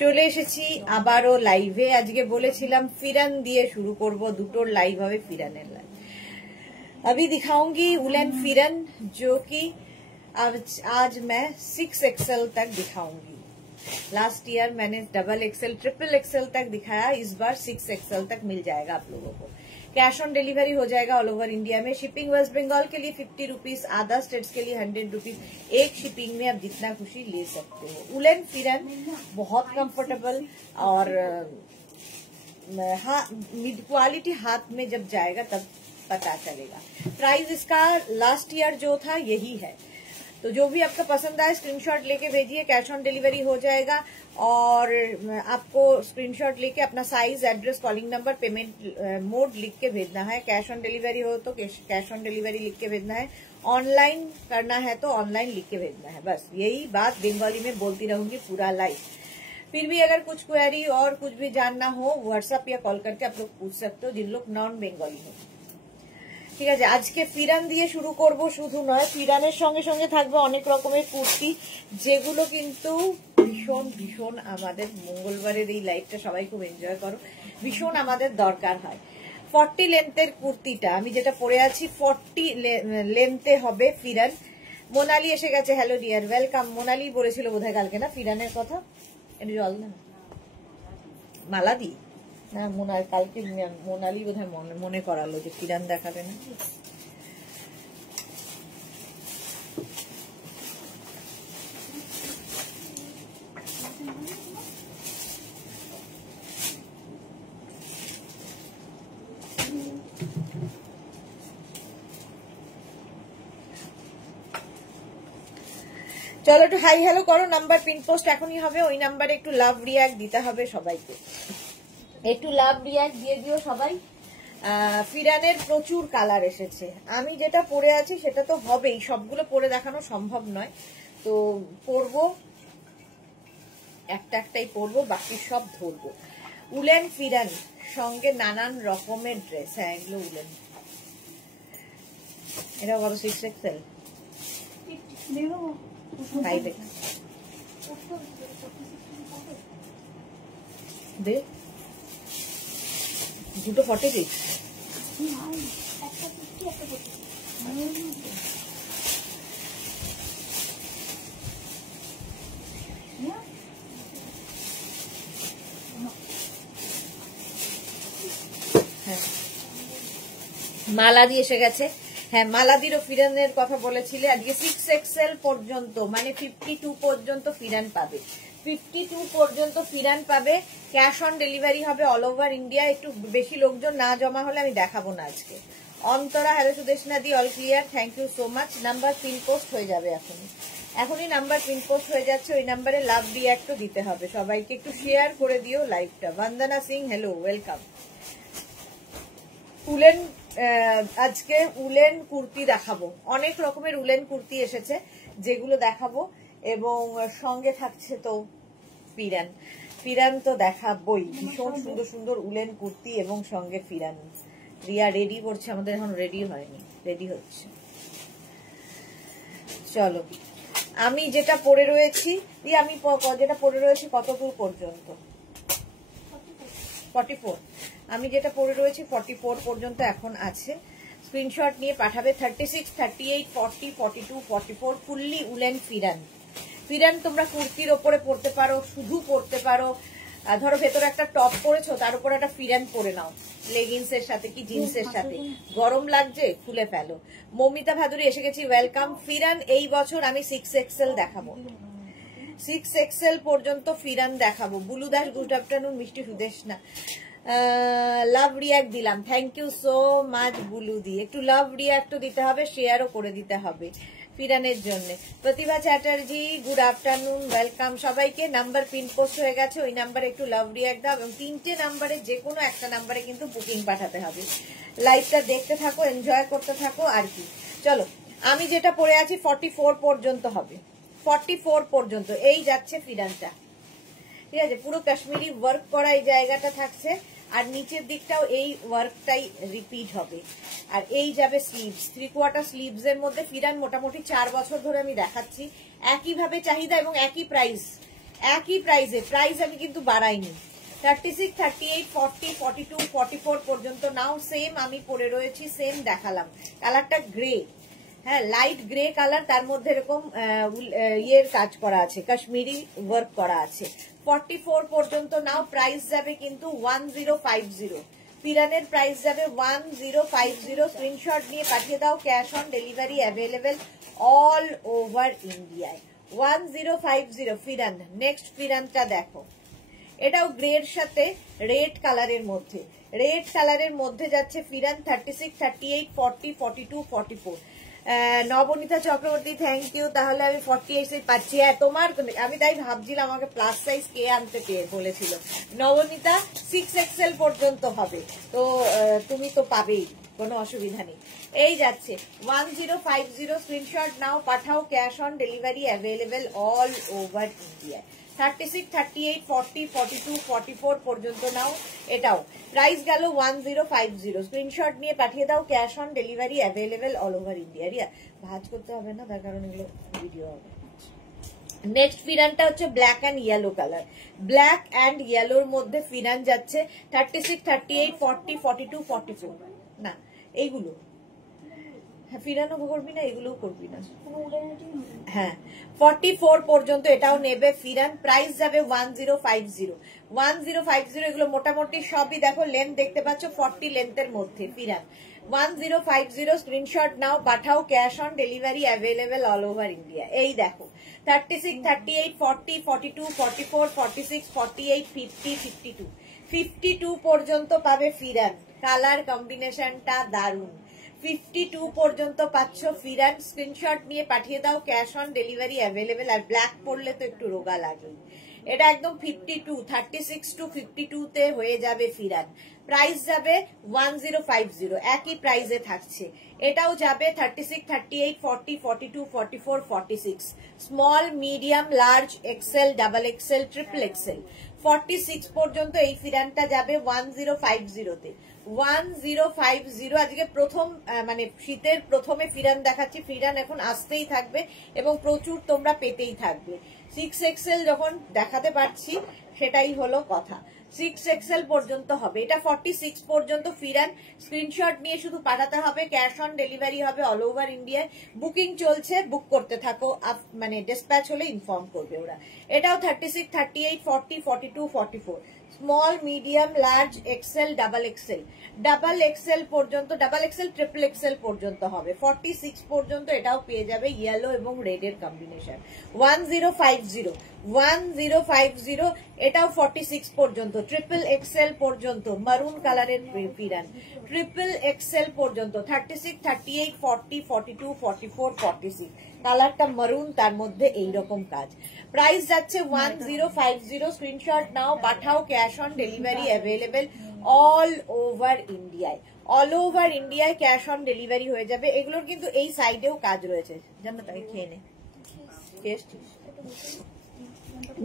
চলে এসেছি আবারও লাইভে। আজকে বলেছিলাম ফিরান দিয়ে শুরু করব, দুটোর লাইভ হবে, ফিরানের লাইভ। अभी दिखाऊंगी उलन फिरन जो कि आज मैं 6XL तक दिखाऊंगी। लास्ट ईयर मैंने डबल एक्सएल ट्रिपल एक्सएल तक दिखाया, इस बार 6XL तक मिल जाएगा आप लोगों को। कैश ऑन डिलीवरी हो जाएगा ऑल ओवर इंडिया में। शिपिंग वेस्ट बंगाल के लिए 50 रुपीज, अदर स्टेट्स के लिए 100 रुपीज। एक शिपिंग में आप जितना खुशी ले सकते हो। उलन फिरन बहुत कंफर्टेबल और मिड क्वालिटी हाथ में जब जाएगा तब पता चलेगा। प्राइस इसका लास्ट ईयर जो था यही है। तो जो भी आपका पसंद आए स्क्रीनशॉट लेके भेजिए, कैश ऑन डिलीवरी हो जाएगा। और आपको स्क्रीनशॉट लेके अपना size, address, calling number, payment mode लिख के भेजना है। कैश ऑन डिलीवरी हो तो कैश ऑन डिलीवरी लिख के भेजना है, ऑनलाइन करना है तो ऑनलाइन लिख के भेजना है। बस यही बात बंगाली में बोलती रहूंगी पूरा लाइव। फिर भी अगर कुछ क्वेरी और कुछ भी जानना हो व्हाट्सएप या कॉल करके आप लोग पूछ सकते हो, जिन लोग नॉन बेंगली हो। ঠিক আছে, আজকে ফিরান দিয়ে শুরু করব। শুধু নয়, ফিরানের সঙ্গে সঙ্গে থাকবে অনেক রকমের কুর্তি, যেগুলো কিন্তু ভীষণ ভীষণ আমাদের মঙ্গলবারের এই লাইভটা সবাই খুব এনজয় করো, ভীষণ আমাদের দরকার হয়। 40 লেন্থের কুর্তিটা আমি যেটা পরে আছি 40 লেন্থে হবে ফিরান। মোনালি এসে গেছে, হ্যালো ডিয়ার, ওয়েলকাম। মোনালি বলেছিল বোধহয় কালকে না ফিরানের কথা, একটু জল না মালাদি না কালকে মোনালি বোধহয় মনে করালো যে ফিরান দেখাবে না। চলো একটু হাই হ্যালো করো। নাম্বার পিন পোস্ট এখনই হবে, ওই নাম্বারে একটু লাভ রিয়াক্ট দিতে হবে সবাইকে, একটু লাভ রিয়াক্ট দিয়ে দিও সবাই। ফিরানের প্রচুর কালার এসেছে। আমি যেটা পরে আছি সেটা তো হবেই, সবগুলো পরে দেখানো সম্ভব নয়, তো পরবো একটা একটাই পরবো, বাকি সব ধরবো। উলেন ফিরান সঙ্গে নানান রকমের ড্রেস। হ্যাঁ এগুলো উলেন, এটা বড় 6XL দে দুটো 46। মালাদি এসে গেছে। হ্যাঁ মালাদিরও ফিরানের কথা বলেছিলে। আজকে 6XL পর্যন্ত মানে 52 পর্যন্ত ফিরান পাবে, 52 পর্যন্ত ফিরান পাবে। ক্যাশ অন ডেলিভারি হবে অল ওভার ইন্ডিয়া। একটু বেশি লোকজন না জমা হলে আমি দেখাবো না আজকে। Antara hello, Sudeshna di all clear, thank you so much. Number pin post হয়ে যাবে এখনই নাম্বার পিন পোস্ট হয়ে যাচ্ছে। ওই নাম্বারে লাভ রিয়াক্টও দিতে হবে সবাইকে, একটু শেয়ার করে দিও লাইভটা। বন্দনা সিং হ্যালো, ওয়েলকাম। উলেন আজকে উলেন কুর্তি দেখাবো, অনেক রকমের উলেন কুর্তি এসেছে যেগুলো দেখাবো, এবং সঙ্গে থাকছে তো ফিরান। ফিরান তো দেখাবোই, ভীষণ সুন্দর সুন্দর উলেন কুর্তি এবং সঙ্গে ফিরান। রিয়া রেডি করছে, আমাদের এখন রেডি হয়নি, রেডি হচ্ছে। চলো আমি যেটা পরে রয়েছি, আমি যেটা পরে রয়েছি কতদূর পর্যন্ত 44, আমি যেটা পরে রয়েছি 44 পর্যন্ত এখন আছে। স্ক্রিনশট নিয়ে পাঠাবে। 36, 38, 40, 42, 44 ফুললি উলেন ফিরান। ফিরান তোমরা কুর্তির ওপরে পরতে পারো, শুধু পরতে পারো। ধরো ভেতরে একটা টপ পরেছো, তার উপর একটা ফিরান পরে নাও লেগিংস এর সাথে কি জিন্সের সাথে, গরম লাগছে খুলে ফেলো। মৌমিতা ভাদুরী এসে গেছি, ওয়েলকাম। ফিরান এই বছর আমি 6XL দেখাবো, 6XL পর্যন্ত ফিরান দেখাবো। Blue Das good afternoon, Mishti Sudeshna love react দিলাম, thank you so much Bulu দি। একটু লাভ রিয়াক্টও দিতে হবে, শেয়ারও করে দিতে হবে ফিরানের জন্য। প্রতিভা চ্যাটার্জি গুড আফটারনুন, ওয়েলকাম সবাইকে। নাম্বার পিন পোস্ট হয়ে গেছে, ওই নাম্বারে একটু লাভ রিয়াক্ট দাও, এবং 3টে নাম্বারে যে কোনো একটা নাম্বারে কিন্তু বুকিং পাঠাতে হবে। লাইভটা দেখতে থাকো, এনজয় করতে থাকো আর কি। চলো আমি যেটা পরে আছি 44 পর্যন্ত হবে, 44 পর্যন্ত এই যাচ্ছে ফিরানটা, ঠিক আছে। পুরো কাশ্মীরি ওয়ার্ক করা এই জায়গাটা থাকছে, আর নিচের দিকটাও এই ওয়ার্কটাই রিপিট হবে। আর এই যাবে স্লিভস, 3/4 স্লিভস এর মধ্যে ফিরান মোটামুটি 4 বছর ধরে আমি দেখাচ্ছি। একইভাবে চাহিদা এবং একই প্রাইস, একই প্রাইসে, প্রাইস আমি কিন্তু বাড়াইনি। 36, 38, 40, 42, 44 পর্যন্ত নাও। সেম আমি পরে রয়েছি, সেম দেখালাম। কালারটা গ্রে, হ্যাঁ লাইট গ্রে কালার, তার মধ্যে এরকম ইয়ের কাজ করা আছে, কাশ্মীরি ওয়ার্ক করা আছে। 44 পর্যন্ত নাও। প্রাইস যাবে কিন্তু 1050। পিরানের প্রাইস যাবে 1050। স্ক্রিনশট নিয়ে পাঠিয়ে দাও। Cash on delivery available all over ইন্ডিয়ায়। 1050 ফিরান। নেক্সট ফিরানটা দেখো, এটাও গ্রের সাথে রেড কালারের মধ্যে, রেড কালারের মধ্যে যাচ্ছে ফিরান। 36, 38, 40, 42, 44। Nabanita Chakraborty thank you. তাহলে আমি 48 পাচ্ছি। হ্যাঁ তোমার, আমি তাই ভাবছিলাম আমাকে প্লাস সাইজ কে আনতে বলেছিল নবনীতা। 6XL পর্যন্ত হবে, তো তুমি তো পাবেই, কোনো অসুবিধা নেই। এই যাচ্ছে 1050। স্ক্রিনশট নাও, পাঠাও। Cash on delivery available all over ইন্ডিয়ায়। 36, 38, 40, 42, 44 পর্যন্ত নাও। এটাও প্রাইস গেল 1050। স্ক্রিনশট নিয়ে পাঠিয়ে দাও। Cash on delivery available all over India. Riya ভাঁজ করতে হবে না, তার কারণ এগুলো ভিডিও হবে। নেক্সট ফিরানটা হচ্ছে black and yellow colour. Black and ইয়েলোর মধ্যে ফিরান যাচ্ছে 36, 38, 40, 42, 44। না এইগুলো ফিরানো করবি না, এগুলোও করবি না। হ্যাঁ 44 পর্যন্ত এটাও নেবে ফিরান। প্রাইস যাবে 1050। 1050 এগুলো মোটামুটি সবই দেখো লেন্থ দেখতে পাচ্ছ 40 লেন্থের মধ্যে ফিরান। 1050 স্ক্রিনশট নাও, পাঠাও। Cash on delivery available all over India. এই দেখো 36, 38, 40, 42, 44, 46, 48, 50, 52। 52 পর্যন্ত পাবে ফিরান। কালার কম্বিনেশনটা দারুন। 52 পর্যন্ত পাচ্ছ ফিরান। স্ক্রিনশট নিয়ে পাঠিয়ে দাও। Cash on delivery available. আর ব্ল্যাক পড়লে তো একটু রোগা লাগে। এটা একদম 52, 36 to 52 তে হয়ে যাবে ফিরান। প্রাইস যাবে 1050, একই প্রাইসে থাকছে। এটাও যাবে 36, 38, 40, 42, 44, 46। Small, medium, large, XL, double XL, triple XL. 46 পর্যন্ত এই ফিরানটা যাবে 1050 তে। 1050 আজকে প্রথম, মানে শীতের প্রথমে ফিরান দেখাচ্ছি। ফিরান এখন আসতেই থাকবে এবং প্রচুর তোমরা পেতেই থাকবে। 6XL যখন দেখাতে পারছি সেটাই হলো কথা। 6XL পর্যন্ত হবে এটা। 46 পর্যন্ত ফিরান। স্ক্রিনশট নিয়ে শুধু পাঠাতে হবে। ক্যাশ অন ডেলিভারি হবে অল ওভার ইন্ডিয়ায়। বুকিং চলছে, বুক করতে থাকো, মানে ডিসপ্যাচ হলে ইনফর্ম করবে ওরা। এটাও 36, 38, 40, 42, 44। Small, medium, large, XL, double XL. Double XL পর্যন্ত, ডাবল এক্সেল, ট্রিপল এক্সেল পর্যন্ত হবে। 46 পর্যন্ত এটাও পেয়ে যাবে ইয়েলো এবং রেড এর কম্বিনেশন। 1050, 1050 এটাও 46 পর্যন্ত। ট্রিপল এক্সেল পর্যন্ত মারুন কালারের ফিরান। ট্রিপল এক্সেল পর্যন্ত 36, 38, 40, 42, 44, 46। কালারটা মারুন, তার মধ্যে এইরকম কাজ। প্রাইস যাচ্ছে 1050। স্ক্রিনশট নাও, পাঠাও। Cash on delivery available all over ইন্ডিয়ায়। অল ওভার ইন্ডিয়ায় ক্যাশ অন ডেলিভারি হয়ে যাবে। এগুলোর কিন্তু এই সাইডেও কাজ রয়েছে, জানো তাকে খেয়ে নে।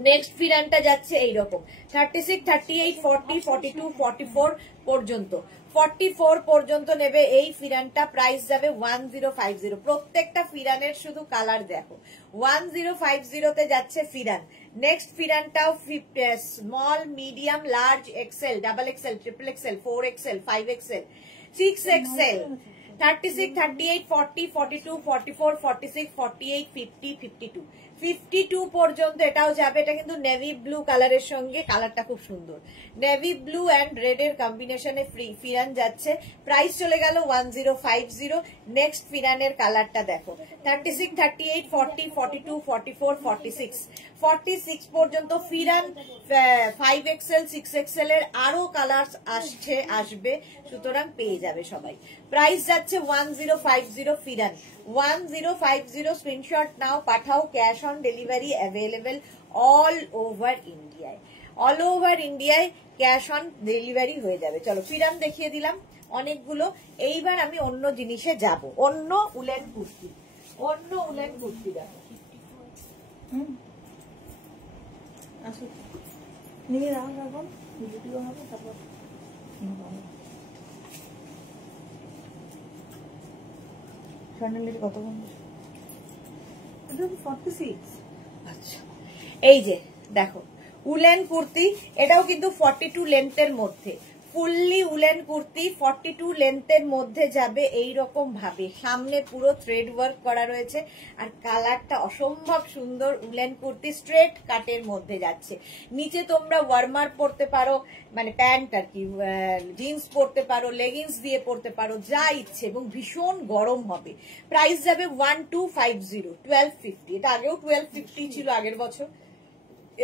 নেক্সট ফিরানটা যাচ্ছে এইরকম 36, 38, 40, 42, 44 পর্যন্ত। 44 পর্যন্ত নেবে এই ফিরানটা। প্রাইস যাবে 1050। প্রত্যেকটা ফিরানের শুধু কালার দেখো। 1050 তে যাচ্ছে ফিরান। নেক্সট ফিরানটাও small, medium, large, XL, double XL, triple XL, 4XL, 5XL, 6XL। 36, 38, 40, 42, 44, 46, 48, 50, 52। 52 পর্যন্ত এটাও যাবে। এটা কিন্তু নেভি ব্লু কালারের সঙ্গে, কালারটা খুব সুন্দর। নেভি ব্লু অ্যান্ড রেড এর কম্বিনেশনে ফিরান যাচ্ছে। প্রাইস চলে গেল 1050। নেক্সট ফিরানের কালারটা দেখো। 36, 38, 40, 42, 44, 46। 46 পর্যন্ত ফিরান। 5XL, 6XL এর আরো কালার আসবে, সুতরাং পেয়ে যাবে সবাই। প্রাইস যাচ্ছে 1050 ফিরান। 1050 স্ক্রিনশট নাও, পাঠাও। Cash on delivery available all over ইন্ডিয়ায়। অল ওভার ইন্ডিয়ায় ক্যাশ অন ডেলিভারি হয়ে যাবে। চলো ফিরান দেখিয়ে দিলাম অনেকগুলো। এইবার আমি অন্য জিনিসে যাব। অন্য উলেন কুর্তি, অন্য উলেন কুর্তি দেখো। নিয়ে রাখ, এখন ভিডিও হবে, তারপর কত? 46। আচ্ছা, এই যে দেখো উলেন কুর্তি, এটাও কিন্তু 42 লেন্থের মধ্যে, ফুললি উলেন কুর্তি 42 লেন্থের মধ্যে যাবে এই রকম ভাবে। সামনে পুরো থ্রেড ওয়ার্ক করা রয়েছে আর কালারটা অসম্ভব সুন্দর। উলেন কুর্তি স্ট্রেট কাটের মধ্যে যাচ্ছে। নিচে তোমরা ওয়ার্মার পরতে পারো, মানে প্যান্ট আর কি, জিন্স পরতে পারো, লেগিংস দিয়ে পরতে পারো, যা ইচ্ছে, এবং ভীষণ গরম হবে। প্রাইস যাবে 1250, 1250। এটা আগেও 1250 ছিল আগের বছর,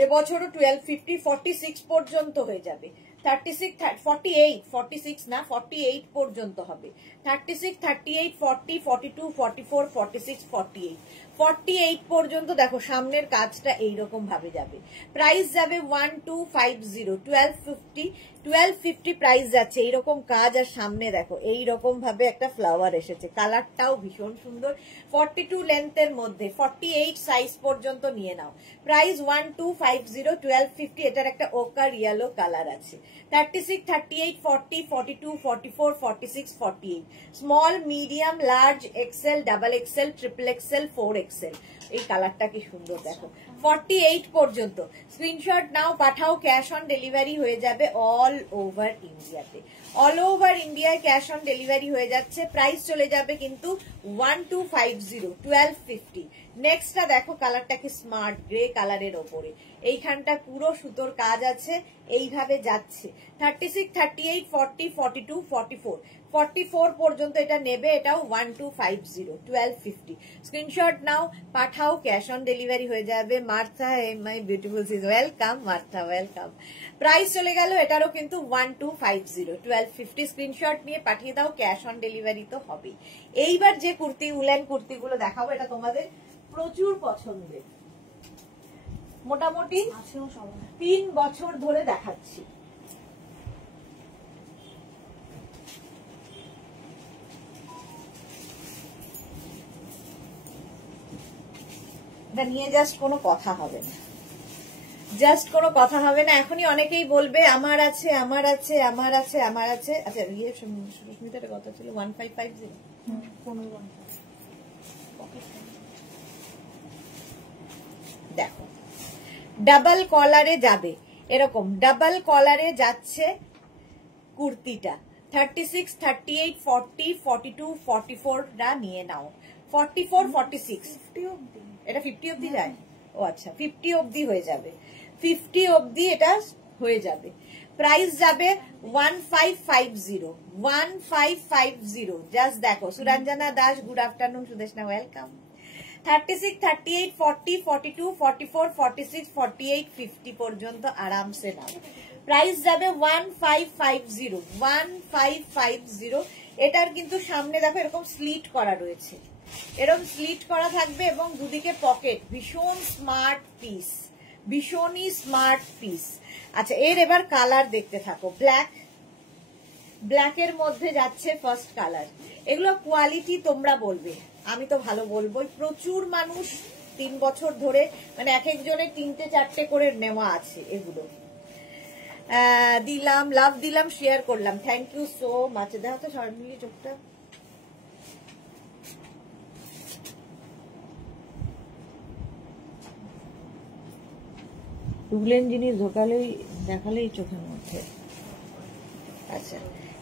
এবছরও 1250, 46 পর্যন্ত হয়ে যাবে। 36, 48, 46 না 48 পর্যন্ত হবে। 36, 38, 40, 42, 44, 46, 48, 48 পর্যন্ত। দেখো সামনের কাজটা এইরকম ভাবে যাবে। প্রাইস যাবে 1250, 1250, 1250 প্রাইস যাচ্ছে। এইরকম কাজ আর সামনে দেখো এইরকম ভাবে একটা ফ্লাওয়ার এসেছে। কালারটাও ভীষণ সুন্দর। 42 লেন্থের মধ্যে 48 সাইজ পর্যন্ত নিয়ে নাও। প্রাইস 1250, 1250। এটার একটা ওকার ইয়েলো কালার আছে। 36, 38, 40, 42, 44, 46, 48, small, medium, large, XL, double XL, triple XL, 4XL। এই কালারটা কি সুন্দর দেখো। 48 পর্যন্ত স্ক্রিনশট নাও, পাঠাও। ক্যাশ অন ডেলিভারি হয়ে যাবে অল ওভার ইন্ডিয়াতে। অল ওভার ইন্ডিয়ায় ক্যাশ অন ডেলিভারি হয়ে যাচ্ছে। প্রাইস চলে যাবে কিন্তু 1250, 1250। নেক্সটটা দেখো, কালারটা কি স্মার্ট গ্রে কালারের ওপরে। এইখানটা পুরো সুতোর কাজ আছে, এইভাবে যাচ্ছে। 36, 38, 40, 42, 44, 44 পর্যন্ত এটা নেবে। এটাও 1250, 1250। স্ক্রিনশট নাও, পাঠাও। ক্যাশ অন ডেলিভারি হয়ে যাবে। Martha, my beautiful sis, welcome Martha, welcome. Price চলে গেল এটারও কিন্তু 1250, 1250। স্ক্রিনশট নিয়ে পাঠিয়ে দাও। ক্যাশ অন ডেলিভারি তো হবেই। এইবার যে কুর্তি, উলেন কুর্তিগুলো দেখাবো, এটা তোমাদের প্রচুর পছন্দের। মোটামুটি 3 বছর ধরে দেখাচ্ছি। এটা নিয়ে জাস্ট কোনো কথা হবে না, জাস্ট কোনো কথা হবে না। এখনই অনেকেই বলবে আমার আছে, আমার আছে, আমার আছে, আমার আছে। আচ্ছা ইয়ে সুস্মিতার কথা ছিল 1550। দেখো ডাবল কলারে যাবে, এরকম ডাবল কলারে যাচ্ছে কুর্তিটা। 36, 38, 40, 42, 44 রা নিয়ে নাও। 44, 46 এটা 50 অবধি যায়। ও আচ্ছা 50 অবধি হয়ে যাবে, 50 অবধি এটা হয়ে যাবে। প্রাইস যাবে 1550, 1550। জাস্ট দেখো। Suranjana Das, good afternoon. Sudeshna, welcome. 36, 38, 40, 42, 44, 46, 48, 50 পর্যন্ত আরামসে নাও। প্রাইস যাবে 1550, 1550। এটার কিন্তু সামনে দেখো এরকম স্লিট করা রয়েছে, এরকম স্লিট করা থাকবে এবং দুদিকে পকেট। ভীষণ স্মার্ট পিস, ভীষণই স্মার্ট পিস। আচ্ছা এর এবার কালার দেখতে থাকো। ব্ল্যাক, ব্ল্যাকের মধ্যে যাচ্ছে ফার্স্ট কালার। এগুলো কোয়ালিটি তোমরা বলবে, আমি তো ভালো বলবোই। প্রচুর মানুষ 3 বছর ধরে, মানে এক একজনের 3টে 4টে করে নেওয়া আছে। এগুলো দিলাম, লাভ দিলাম, শেয়ার করলাম। Thank you so much. দেখো তো সবাই মিলিয়ে চোখটা। উলেন জিনিস ঢোকালেই দেখালেই চোখের মধ্যে। আচ্ছা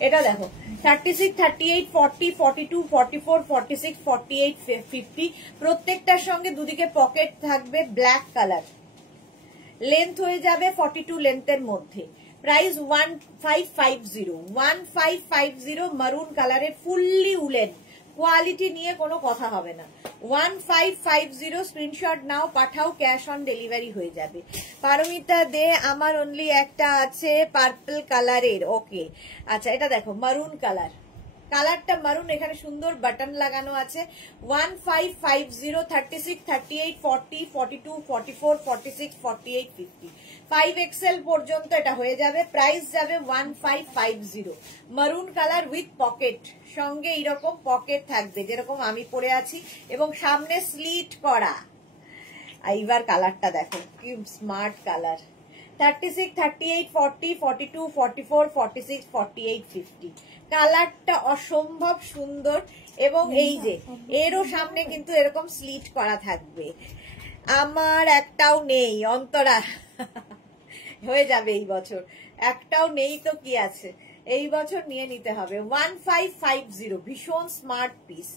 এটা দেখো 36, 38, 40, 42, 44, 46, 48, 50। প্রত্যেকটার সঙ্গে দুদিকে পকেট থাকবে। ব্ল্যাক কালার, লেন্থ হয়ে যাবে 42 লেন্থের মধ্যে। প্রাইস 1550, 1550। মারুন কালারের ফুললি উলেন, কোয়ালিটি নিয়ে কোনো কথা হবে না। 1550। স্ক্রিনশট নাও, পাঠাও। ক্যাশ অন ডেলিভারি হয়ে যাবে। পারমিতা দে, আমার অনলি একটা আছে পার্পল কালারের। ওকে আচ্ছা এটা দেখো মারুন কালার, কালারটা মারুন, এখানে সুন্দর বাটন লাগানো আছে। 1550, 36, 38, 40, 42, 44, 46, 48, 50, 5XL পর্যন্ত এটা হয়ে যাবে। প্রাইস যাবে 1550। মারুন কালার উইথ পকেট, সঙ্গে এইরকম পকেট থাকবে যেরকম আমি পরে আছি, এবং সামনে স্লিট করা। এইবার কালারটা দেখো কি স্মার্ট কালার। 36, 38, 40, 42, 44, 46, 48, 50। কালারটা অসম্ভব সুন্দর। এবং এই যে এরও সামনে কিন্তু এরকম স্লিট করা থাকবে। আমার একটাও নেই অন্তরা। হয়ে যাবে এই বছর, একটাও নেই তো কি আছে, এই বছর নিয়ে নিতে হবে। 1550 ভীষণ স্মার্ট পিস,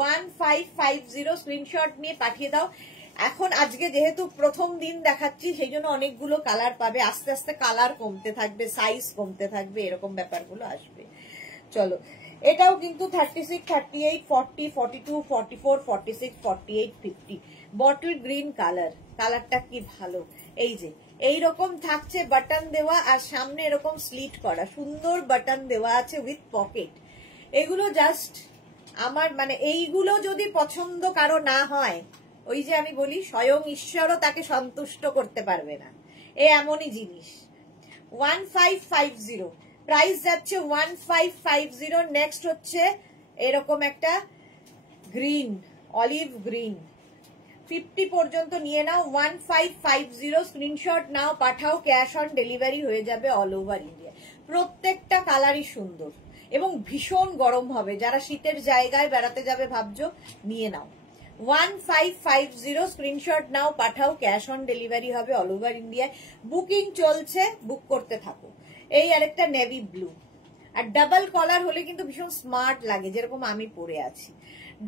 1550 স্ক্রিনশট নিয়ে পাঠিয়ে দাও। এখন আজকে যেহেতু প্রথম দিন দেখাচ্ছি সেই জন্য অনেকগুলো কালার পাবে, আস্তে আস্তে কালার কমতে থাকবে, সাইজ কমতে থাকবে, এরকম ব্যাপারগুলো আসবে। চলো, এটাও কিন্তু 36, 38, 40, 42, 44, 46, 48, 50 বটল গ্রিন কালার। কালারটা কি ভালো, এই যে এইরকম থাকছে বাটন দেওয়া আর সামনে এরকম স্লিট করা, সুন্দর বাটন দেওয়া আছে উইথ পকেট। এগুলো জাস্ট আমার মানে এইগুলো যদি পছন্দ কারো না হয়, ওই যে আমি বলি স্বয়ং ঈশ্বরও তাকে সন্তুষ্ট করতে পারবে না, এ এমনই জিনিস। 1550 প্রাইস যাচ্ছে 1550। নেক্সট হচ্ছে এরকম একটা গ্রিন, অলিভ গ্রিন, 50 পর্যন্ত নিয়ে নাও। 1550 স্ক্রিনশট নাও, পাঠাও, ক্যাশ অন ডেলিভারি হয়ে যাবে অল ওভার ইন্ডিয়া। প্রত্যেকটা কালারই সুন্দর এবং ভীষণ গরম হবে, যারা শীতের জায়গায় বেড়াতে যাবে ভাবছো নিয়ে নাও। 1550 স্ক্রিনশট নাও, পাঠাও, ক্যাশ অন ডেলিভারি হবে অল ওভার ইন্ডিয়ায়। বুকিং চলছে, বুক করতে থাকো। এই আরেকটা নেভি ব্লু, আর ডাবল কলার হলে কিন্তু ভীষণ স্মার্ট লাগে, যেরকম আমি পরে আছি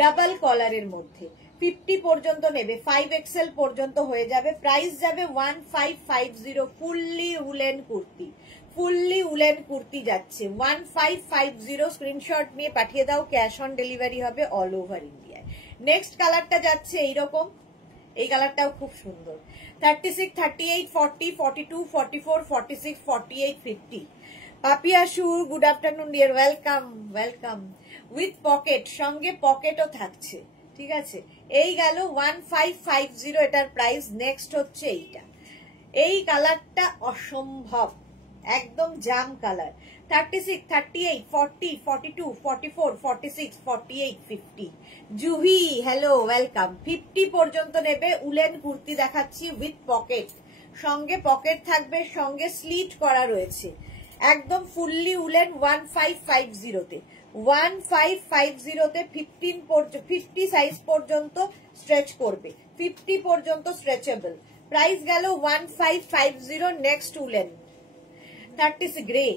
ডাবল কলারের মধ্যে। 50 পর্যন্ত নেবে, 5XL পর্যন্ত হয়ে যাবে। প্রাইস যাবে 1550। Fully woollen kurti, fully woollen kurti যাচ্ছে 1550। স্ক্রিনশট নিয়ে পাঠিয়ে দাও, ক্যাশ অন ডেলিভারি হবে অল ওভার ইন্ডিয়ায়। নেক্সট কালারটা যাচ্ছে এইরকম, এই কালারটাও খুব সুন্দর। 36, 38, 40, 42, 44, 46, 48, 50 Papiya Sur, good afternoon dear, welcome welcome. With pocket, সঙ্গে পকেটও থাকছে, ঠিক আছে। এই গেল 1550 এটার প্রাইস। নেক্সট হচ্ছে এইটা, এই কালারটা অসম্ভব, একদম জাম কালার। 36, 38, 40, 42, 44, 46, 48, 50 Juhi, hello welcome. 50 পর্যন্ত নেবে। উলেন কুর্তি দেখাচ্ছি উইথ পকেট, সঙ্গে পকেট থাকবে, সঙ্গে স্লিট করা রয়েছে, একদম ফুললি উলেন। 1550 তে 1550 তে 50 সাইজ পর্যন্ত স্ট্রেচ করবে, 50 পর্যন্ত স্ট্রেচেবল। প্রাইস গেল 1550। নেক্সট উলেন 36 গ্রে,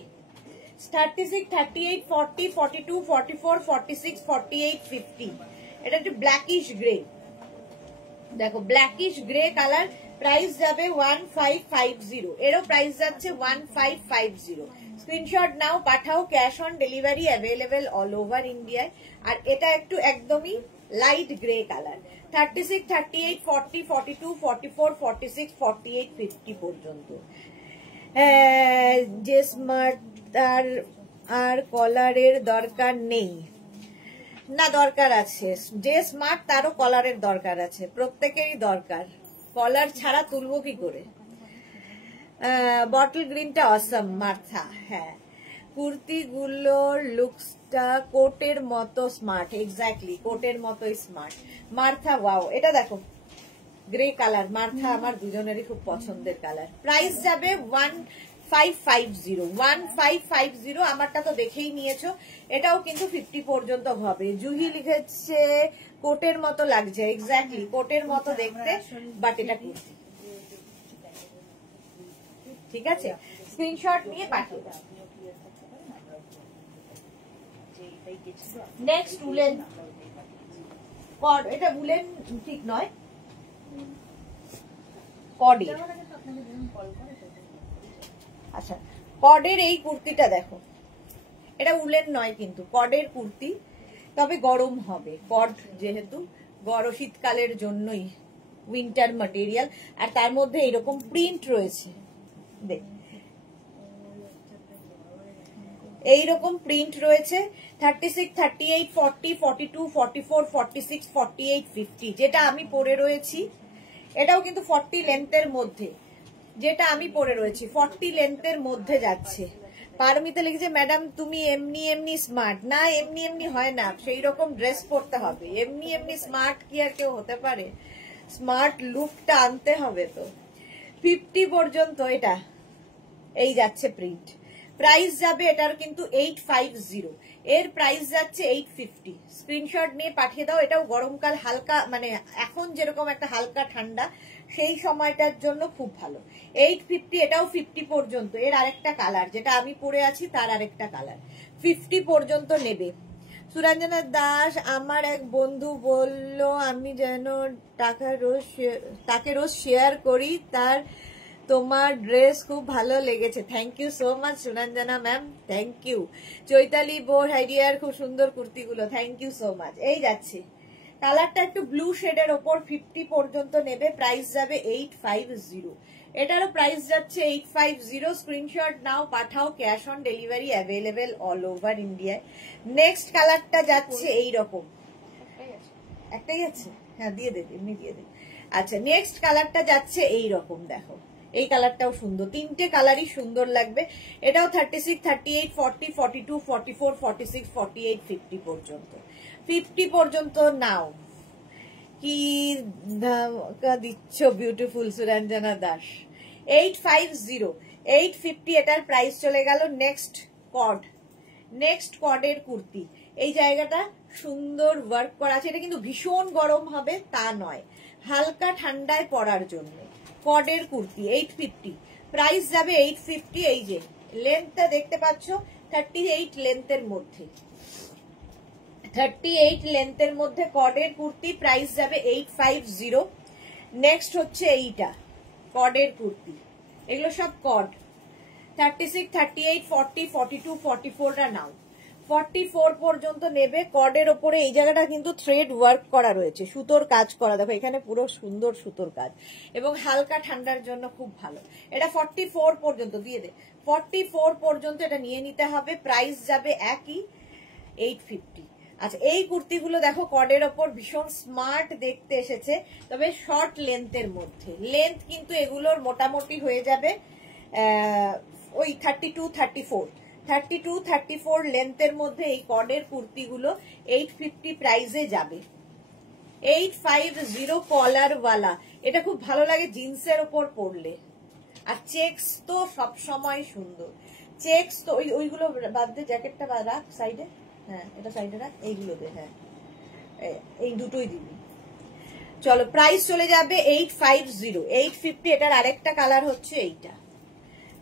36, 38, 40, 42, 44, 46, 48, 50 এটা একটু ব্ল্যাকিশ গ্রে, দেখো ব্ল্যাকিশ গ্রে কালার। প্রাইস যাবে 1550, এরও প্রাইস যাচ্ছে 1550। স্ক্রিনশট নাও, পাঠাও, cash on delivery available all over ইন্ডিয়ায়। আর এটা একটু একদমই লাইট গ্রে কালার। 36, 38, 40, 42, 44, 46, 48, 50 পর্যন্ত। যে স্মার্ট আর কলারের দরকার নেই না, দরকার আছে। যে স্মার্ট তারও কলারের দরকার আছে, প্রত্যেকেরই দরকার। কলার ছাড়া তুলবো কি করে? বটল গ্রিনটা অসম মার্থা। হ্যাঁ, কুর্তিগুলোর লুকসটা কোটের মতো স্মার্ট, এক্স্যাক্টলি কোটের মতোই স্মার্ট। মার্থা ওয়াও, এটা দেখো গ্রে কালার, মার্থা আমার দুজনেরই খুব পছন্দের কালার। প্রাইস যাবে 1550, 1550। আমারটা তো দেখেই নিয়েছো, এটাও কিন্তু 50 পর্যন্ত হবে। জুহি লিখেছে কোটের মতো লাগছে, এক্স্যাক্টলি কোটের মতো দেখতে, বাট এটা কুর্তি, ঠিক আছে। স্ক্রিনশট নিয়ে পাঠিয়ে দাও। নেক্সট উলেন কড, এটা উলেন ঠিক নয়, কডের। আচ্ছা, কডের এই কুর্তিটা দেখো, এটা উলেন নয় কিন্তু কডের কুর্তি, তবে গরম হবে। কড যেহেতু গরম শীতকালের জন্যই, উইন্টার ম্যাটেরিয়াল। আর তার মধ্যে এরকম প্রিন্ট রয়েছে, দেখ এইরকম প্রিন্ট রয়েছে। 36, 38, 40, 42, 44, 46, 48, 50 যেটা আমি পরে রয়েছি, এটাও কিন্তু 40 লেন্থের মধ্যে। যেটা আমি পরে রয়েছি 40 লেন্থের মধ্যে যাচ্ছে। পারমিতা লিখেছে ম্যাডাম তুমি এমনি এমনি স্মার্ট। না, এমনি এমনি হয় না, সেই রকম ড্রেস পরতে হবে। এমনি এমনি স্মার্ট কি আর কেউ হতে পারে? স্মার্ট লুকটা আনতে হবে তো। 50 পর্যন্ত এটা এই যাচ্ছে প্রিন্ট। প্রাইস যাবে এটার কিন্তু 850, এর প্রাইস যাচ্ছে 850। স্ক্রিনশট নিয়ে পাঠিয়ে দাও। এটাও গরমকাল হালকা, মানে এখন যেরকম একটা হালকা ঠান্ডা সেই সময়টার জন্য খুব ভালো। 850, এটাও 50 পর্যন্ত। এর আরেকটা কালার যেটা আমি পরে আছি তার আরেকটা কালার, 50 পর্যন্ত নেবে। সুরঞ্জনা দাস, আমার এক বন্ধু বলল আমি যেন তাকে রোজ শেয়ার করি, তার তোমার ড্রেস খুব ভালো লেগেছে। Thank you so much Suranjana ma'am, thank you. Chaitali বোর হাইডিয়ার, খুব সুন্দর কুর্তিগুলো, থ্যাংক ইউ সো মাচ। এই যাচ্ছে কালারটা একটু ব্লু শেডের ওপর, 50 পর্যন্ত নেবে, প্রাইস যাবে 850। এটারও প্রাইস যাচ্ছে 850। স্ক্রিনশট নাও, পাঠাও, cash on delivery available all over ইন্ডিয়ায়। নেক্সট কালারটা যাচ্ছে এইরকম, একটাই আছে, হ্যাঁ দিয়ে দে, এমনি দিয়ে দে। আচ্ছা, নেক্সট কালারটা যাচ্ছে এইরকম, দেখো এই কালারটাও সুন্দর, তিনটে কালারই সুন্দর লাগবে। এটাও 36, 38, 40, 42, 44, 46, 48, 50 পর্যন্ত। 50 পর্যন্ত নাও। কি দিচ্ছ বিউটিফুল সুরঞ্জনা দাস। 850, 850 এটার প্রাইস চলে গেল। নেক্সট কডের কুর্তি, এই জায়গাটা সুন্দর ওয়ার্ক করা আছে। এটা কিন্তু ভীষণ গরম হবে তা নয়, হালকা ঠান্ডায় পরার জন্য। কডের কুর্তি 850, প্রাইস যাবে 850। এই যে লেন্থটা দেখতে পাচ্ছ, 38 লেন্থের মধ্যে, 38 লেন্থের মধ্যে কডের কুর্তি, প্রাইস যাবে 850। নেক্সট হচ্ছে এইটা কডের কুর্তি, এগুলো সব কড। 36, 38, 40, 42, 44টা নাও, 44 পর্যন্ত নেবে। কডের ওপরে এই জায়গাটা কিন্তু থ্রেড ওয়ার্ক করা রয়েছে, সুতোর কাজ করা, দেখো এখানে পুরো সুন্দর সুতোর কাজ, এবং হালকা ঠান্ডার জন্য খুব ভালো। এটা 44 পর্যন্ত দিয়ে দে, 44 পর্যন্ত এটা নিয়ে নিতে হবে। প্রাইস যাবে একই, 850। আচ্ছা, এই কুর্তিগুলো দেখো কডের ওপর ভীষণ স্মার্ট দেখতে এসেছে, তবে শর্ট লেন্থের মধ্যে। লেন্থ কিন্তু এগুলোর মোটামুটি হয়ে যাবে ওই 32, 34 লেন্থের মধ্যে এই কডের কুর্তিগুলো 850 প্রাইসে যাবে। 850 কলারওয়ালা, এটা খুব ভালো লাগে জিন্সের ওপর পরলে। আর চেক্স তো সব সময় সুন্দর, চেক্স তো ওইগুলো বাদ দে, জ্যাকেটটা রাখ সাইডে, হ্যাঁ এটা সাইডে রাখ, এইগুলো দে, হ্যাঁ এই দুটোই দিবি। চলো, প্রাইস চলে যাবে 850, 850। এটার আরেকটা কালার হচ্ছে এইটা,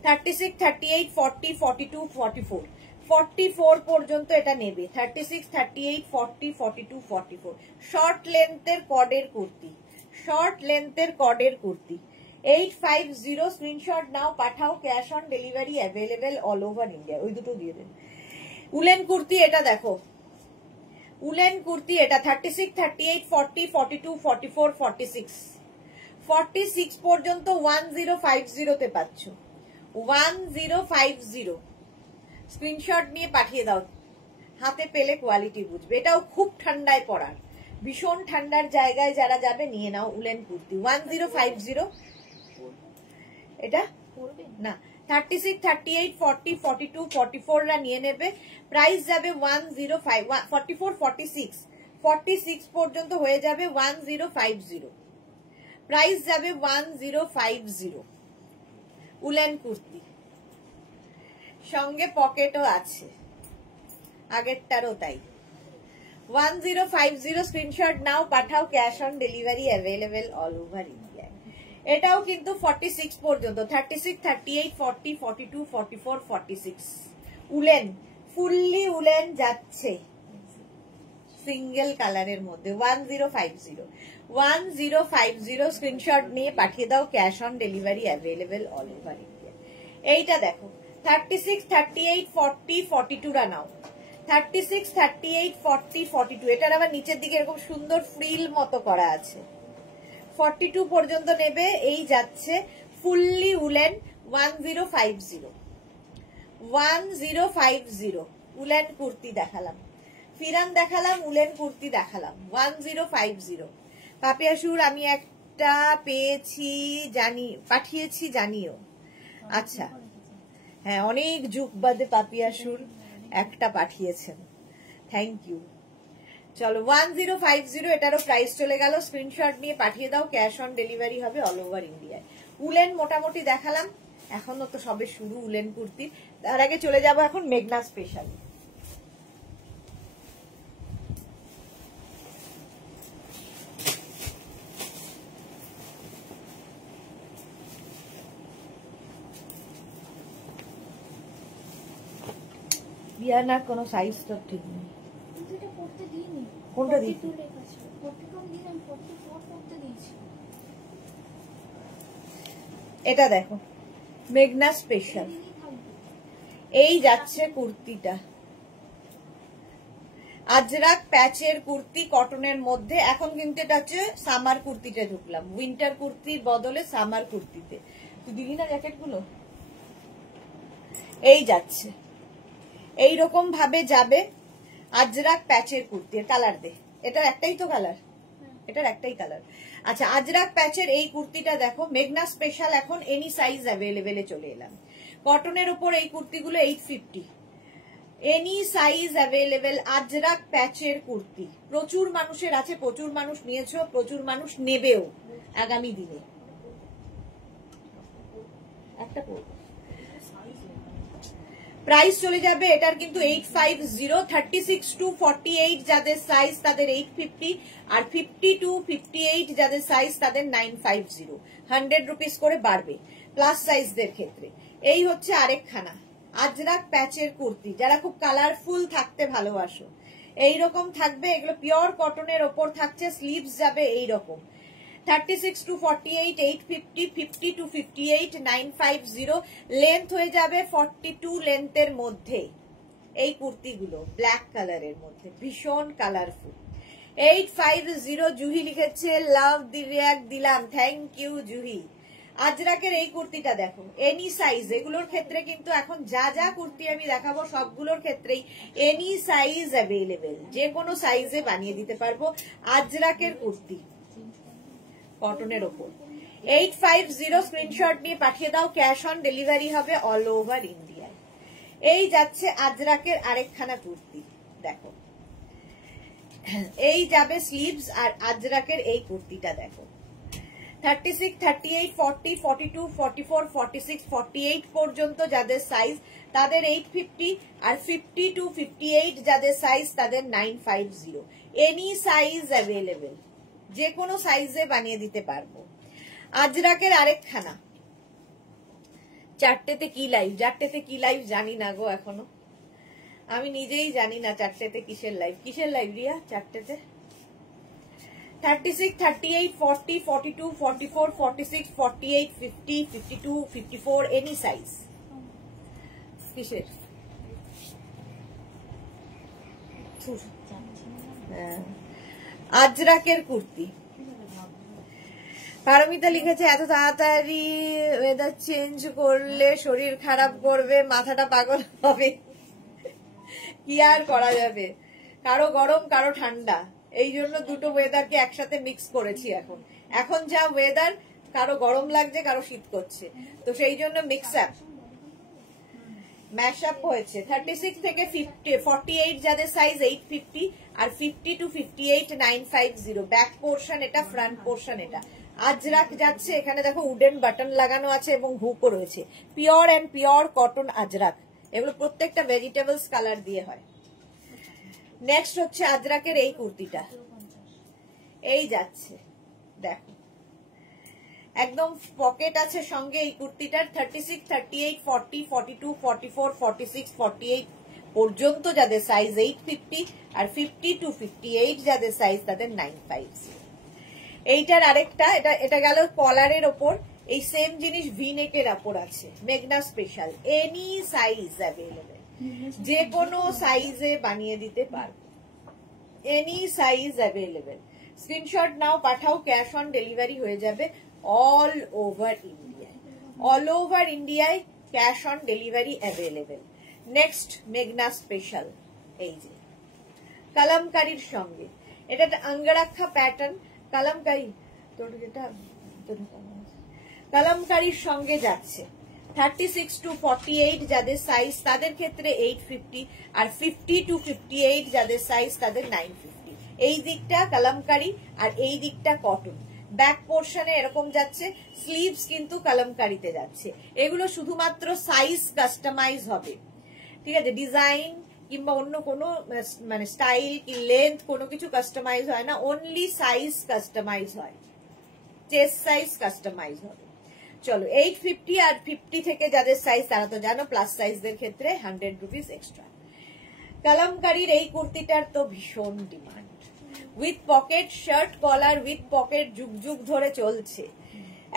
36, 38, 40, 42, 44, 44 পর্যন্ত এটা নেবে। 36, 38, 40, 42, 44, শর্ট লেন্থের কডের কুর্তি, শর্ট লেন্থের কডের কুর্তি 850। স্ক্রিনশট নাও, পাঠাও, cash on delivery available all over India. ওই দুটো দিয়ে দেন। উলেন কুর্তি, এটা দেখো উলেন কুর্তি, এটা 36, 38, 40, 42, 44, 46, 46 পর্যন্ত 1050 তে পাচ্ছ। 1050 স্ক্রিনশট নিয়ে পাঠিয়ে দাও, হাতে পেলে কোয়ালিটি বুঝবে। এটাও খুব ঠান্ডায় পরার, ভীষণ ঠান্ডার জায়গায় যারা যাবে নিয়ে নাও উলেন কুর্তি 1050। এটা না 36, 38, 40, 42, 44রা নিয়ে নেবে, প্রাইস যাবে 105, 44, 46, 46 পর্যন্ত হয়ে যাবে 1050, প্রাইস যাবে 1050। উলেন কুর্তি, সঙ্গে পকেটও আছে, আগেরটারও তাই। 1050 স্ক্রিনশট নাও, পাঠাও, cash on delivery available all over India. এটাও কিন্তু 46 পর্যন্ত, 36, 38, 40, 42, 44, 46 উলেন, ফুললি উলেন যাচ্ছে সিঙ্গেল কালারের মধ্যে। 1050 স্ক্রিনশট নিয়ে পাঠিয়ে দাও, cash on delivery available all over India. এইটা দেখো 36, 38, 40, 42রা নাও, 36, 38, 40, 42। এটার আবার নিচের দিকে এরকম সুন্দর ফ্রিল মতো করা আছে। 42 পর্যন্ত নেবে। এই যাচ্ছে ফুললি উলেন 1050 উলেন কুর্তি দেখালাম, ফিরান দেখালাম, উলেন কুর্তি দেখালাম 1050। পাপিয়াসুর আমি একটা পেয়েছি, পাঠিয়েছি জানিও। আচ্ছা হ্যাঁ, অনেক যুগ বাদে পাপিয়াসুর একটা পাঠিয়েছেন, থ্যাংক ইউ। চলো 1050, এটারও প্রাইস চলে গেল। স্ক্রিনশট নিয়ে পাঠিয়ে দাও, ক্যাশ অন ডেলিভারি হবে অল ওভার ইন্ডিয়ায়। উলেন মোটামুটি দেখালাম, এখনো তো সবে শুরু উলেন কুর্তি। তার আগে চলে যাব এখন মেঘনা স্পেশাল। বিয়ানার কোনো সাইজ তো ঠিক নেই। কোনটা দিই? এটা দেখো মেঘনা স্পেশাল, এই যাচ্ছে কুর্তিটা, আজরাক প্যাচের কুর্তি কটনের মধ্যে। এখন কিন্তু এটা হচ্ছে সামার কুর্তিতে ঢুকলাম, উইন্টার কুর্তির বদলে সামার কুর্তিতে। তুই দিলি না জ্যাকেট গুলো? এই যাচ্ছে, এইরকম ভাবে যাবে আজরাক প্যাচের কুর্তি। কালার দে, এটার একটাই তো কালার, এটার একটাই কালার। আচ্ছা, আজরাক প্যাচের এই কুর্তিটা দেখো, মেঘনা স্পেশাল এখন এনি সাইজ অ্যাভেলেবেলে চলে এলাম। কটনের উপর এই কুর্তিগুলো 850, এনি সাইজ অ্যাভেলেবেল। আজরাক প্যাচের কুর্তি প্রচুর মানুষের আছে, প্রচুর মানুষ নিয়েছো, প্রচুর মানুষ নেবেও আগামী দিনে। একটা প্রাইস চলে যাবে এটার কিন্তু 850, 36 to 48 যাদের সাইজ তাদের 850, আর 50 to 58 যাদের সাইজ তাদের 950। 100 রুপিস করে বাড়বে প্লাস সাইজদের ক্ষেত্রে। এই হচ্ছে আরেকখানা আজরাক প্যাচের কুর্তি, যারা খুব কালারফুল থাকতে ভালোবাসো এইরকম থাকবে। এগুলো পিওর কটনের ওপর থাকছে, স্লিভস যাবে এইরকম। 36 to 48 850, 50 to 58 950, লেন্থ হয়ে যাবে 42 লেন্থের মধ্যে। এই কুর্তিগুলো ব্ল্যাক কালারের মধ্যে ভীষণ কালারফুল। 850 জুহি লিখেছে, লাভ দি রিয়াক্ট দিলাম, থ্যাংক ইউ জুহি। আজরাকের এই কুর্তিটা দেখো, এনি সাইজ, এগুলোর ক্ষেত্রে কিন্তু এখন যা যা কুর্তি আমি দেখাবো সবগুলোর ক্ষেত্রেই এনি সাইজ অ্যাভেলেবেল, যে কোনো সাইজে বানিয়ে দিতে পারবো। আজরাকের কুর্তি কটনের ওপর 850, স্ক্রিনশট নিয়ে পাঠিয়ে দাও, ক্যাশ অন ডেলিভারি হবে অল ওভার ইন্ডিয়ায়। এই যাচ্ছে আজরাকের আরেকখানা কুর্তি দেখো, এই যাবে স্লিভস, আর আজরাকের এই কুর্তিটা দেখো 36, 38, 40, 42, 44, 46, 48 পর্যন্ত যাদের সাইজ তাদের 850, আর 50 to 58 যাদের সাইজ তাদের 950। এনি সাইজ অ্যাভেলেবেল, যে কোনো সাইজে বানিয়ে দিতে পারবো। আজরাকের আরেকখানা, চারটেতে কি লাইভ, চারটেতে কি লাইভ জানি না গো, এখনো আমি নিজেই জানি না চারটেতে কিসের লাইভ। কিসের লাইভ রিয়া চারটেতে? 36, 38, 40, 42, 44, 46, 48, 50, 52, 54, any size. কিসের? আজরাকের কুর্তি। পারমিতা লিখেছে, এত তাড়াতাড়ি ওয়েদার চেঞ্জ করলে শরীর খারাপ করবে, মাথাটা পাগল হবে, কি আর করা যাবে, কারো গরম কারো ঠান্ডা, এই জন্য দুটো ওয়েদারকে একসাথে মিক্স করেছি। এখন যা ওয়েদার, কারো গরম লাগছে কারো শীত করছে, তো সেই জন্য মিক্স আপ ম্যাশ আপ হয়েছে। 36 থেকে 48 যাদের সাইজ 850, আর 50 to 58 950। ব্যাক পোর্শন এটা, ফ্রন্ট পোর্শন এটা। আজরাক যাচ্ছে, এখানে দেখো উডেন বাটন লাগানো আছে এবং হুকও রয়েছে। Pure and pure cotton Ajrak, এগুলো প্রত্যেকটা ভেজিটেবলস কালার দিয়ে হয়। নেক্সট হচ্ছে আজরাকের এই কুর্তিটা, এই যাচ্ছে দেখো, একদম পকেট আছে সঙ্গে এই কুর্তিটার। 36, 38, 40, 42, 44, 46, 48 পর্যন্ত যাদের সাইজ 850, আর 50 to 58 যাদের সাইজ তাদের 950। এইটার আরেকটা, এটা গেল কলারের ওপর, এই সেম জিনিস ভি নেকের ওপর আছে, মেঘনা স্পেশাল, এনি সাইজ অ্যাভেলেবেল, যে কোনো সাইজে বানিয়ে দিতে পারবো, এনি সাইজ অ্যাভেলেবেল। স্ক্রিনশট নাও, পাঠাও, ক্যাশ অন ডেলিভারি হয়ে যাবে অল ওভার ইন্ডিয়ায়। অল ওভার ইন্ডিয়ায় cash on delivery available. Next মেঘনা স্পেশাল, এই যে কালামকারীর সঙ্গে, এটা একটা অঙ্গরাক্ষা প্যাটার্ন, কালামকারী, তোর যেটা কালামকারীর সঙ্গে যাচ্ছে। 36 to 48 যাদের সাইজ তাদের ক্ষেত্রে 850, আর 50 to 58 যাদের সাইজ তাদের 950। এই দিকটা কালামকারী আর এই দিকটা কটন, ব্যাক পোর্শনে এরকম যাচ্ছে, স্লিভস কিন্তু কলমকারিতে যাচ্ছে। এগুলো শুধুমাত্র সাইজ কাস্টমাইজ হবে, ঠিক আছে, ডিজাইন কিংবা অন্য কোনো মানে স্টাইল কি লেন্থ কোনো কিছু কাস্টমাইজ হয় না, অনলি সাইজ কাস্টমাইজ হয়, চেস্ট সাইজ কাস্টমাইজ হবে। চলো 850 আর 50 থেকে যাদের সাইজ তারা তো জানো, প্লাস সাইজদের ক্ষেত্রে 100 রুপিস এক্সট্রা। কালামকারীর এই কুর্তিটার তো ভীষণ demand, with pocket, shirt collar with pocket যুগ যুগ ধরে চলছে,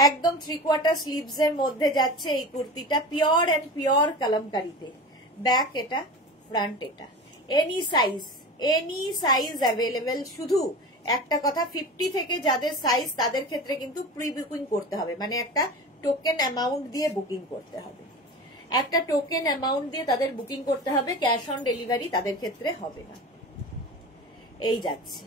একদম 3/4 স্লিভস এর মধ্যে যাচ্ছে এই কুর্তিটা, পিওর এন্ড পিওর কালামকারীতে। ব্যাক এটা, ফ্রন্ট এটা, এনি সাইজ অ্যাভেলেবেল। শুধু একটা কথা, 50 থেকে যাদের সাইজ তাদের ক্ষেত্রে কিন্তু প্রি বুকিং করতে হবে, মানে একটা টোকেন অ্যামাউন্ট দিয়ে বুকিং করতে হবে, একটা টোকেন অ্যামাউন্ট দিয়ে তাদের বুকিং করতে হবে, ক্যাশ অন ডেলিভারি তাদের ক্ষেত্রে হবে না। এই যাচ্ছে,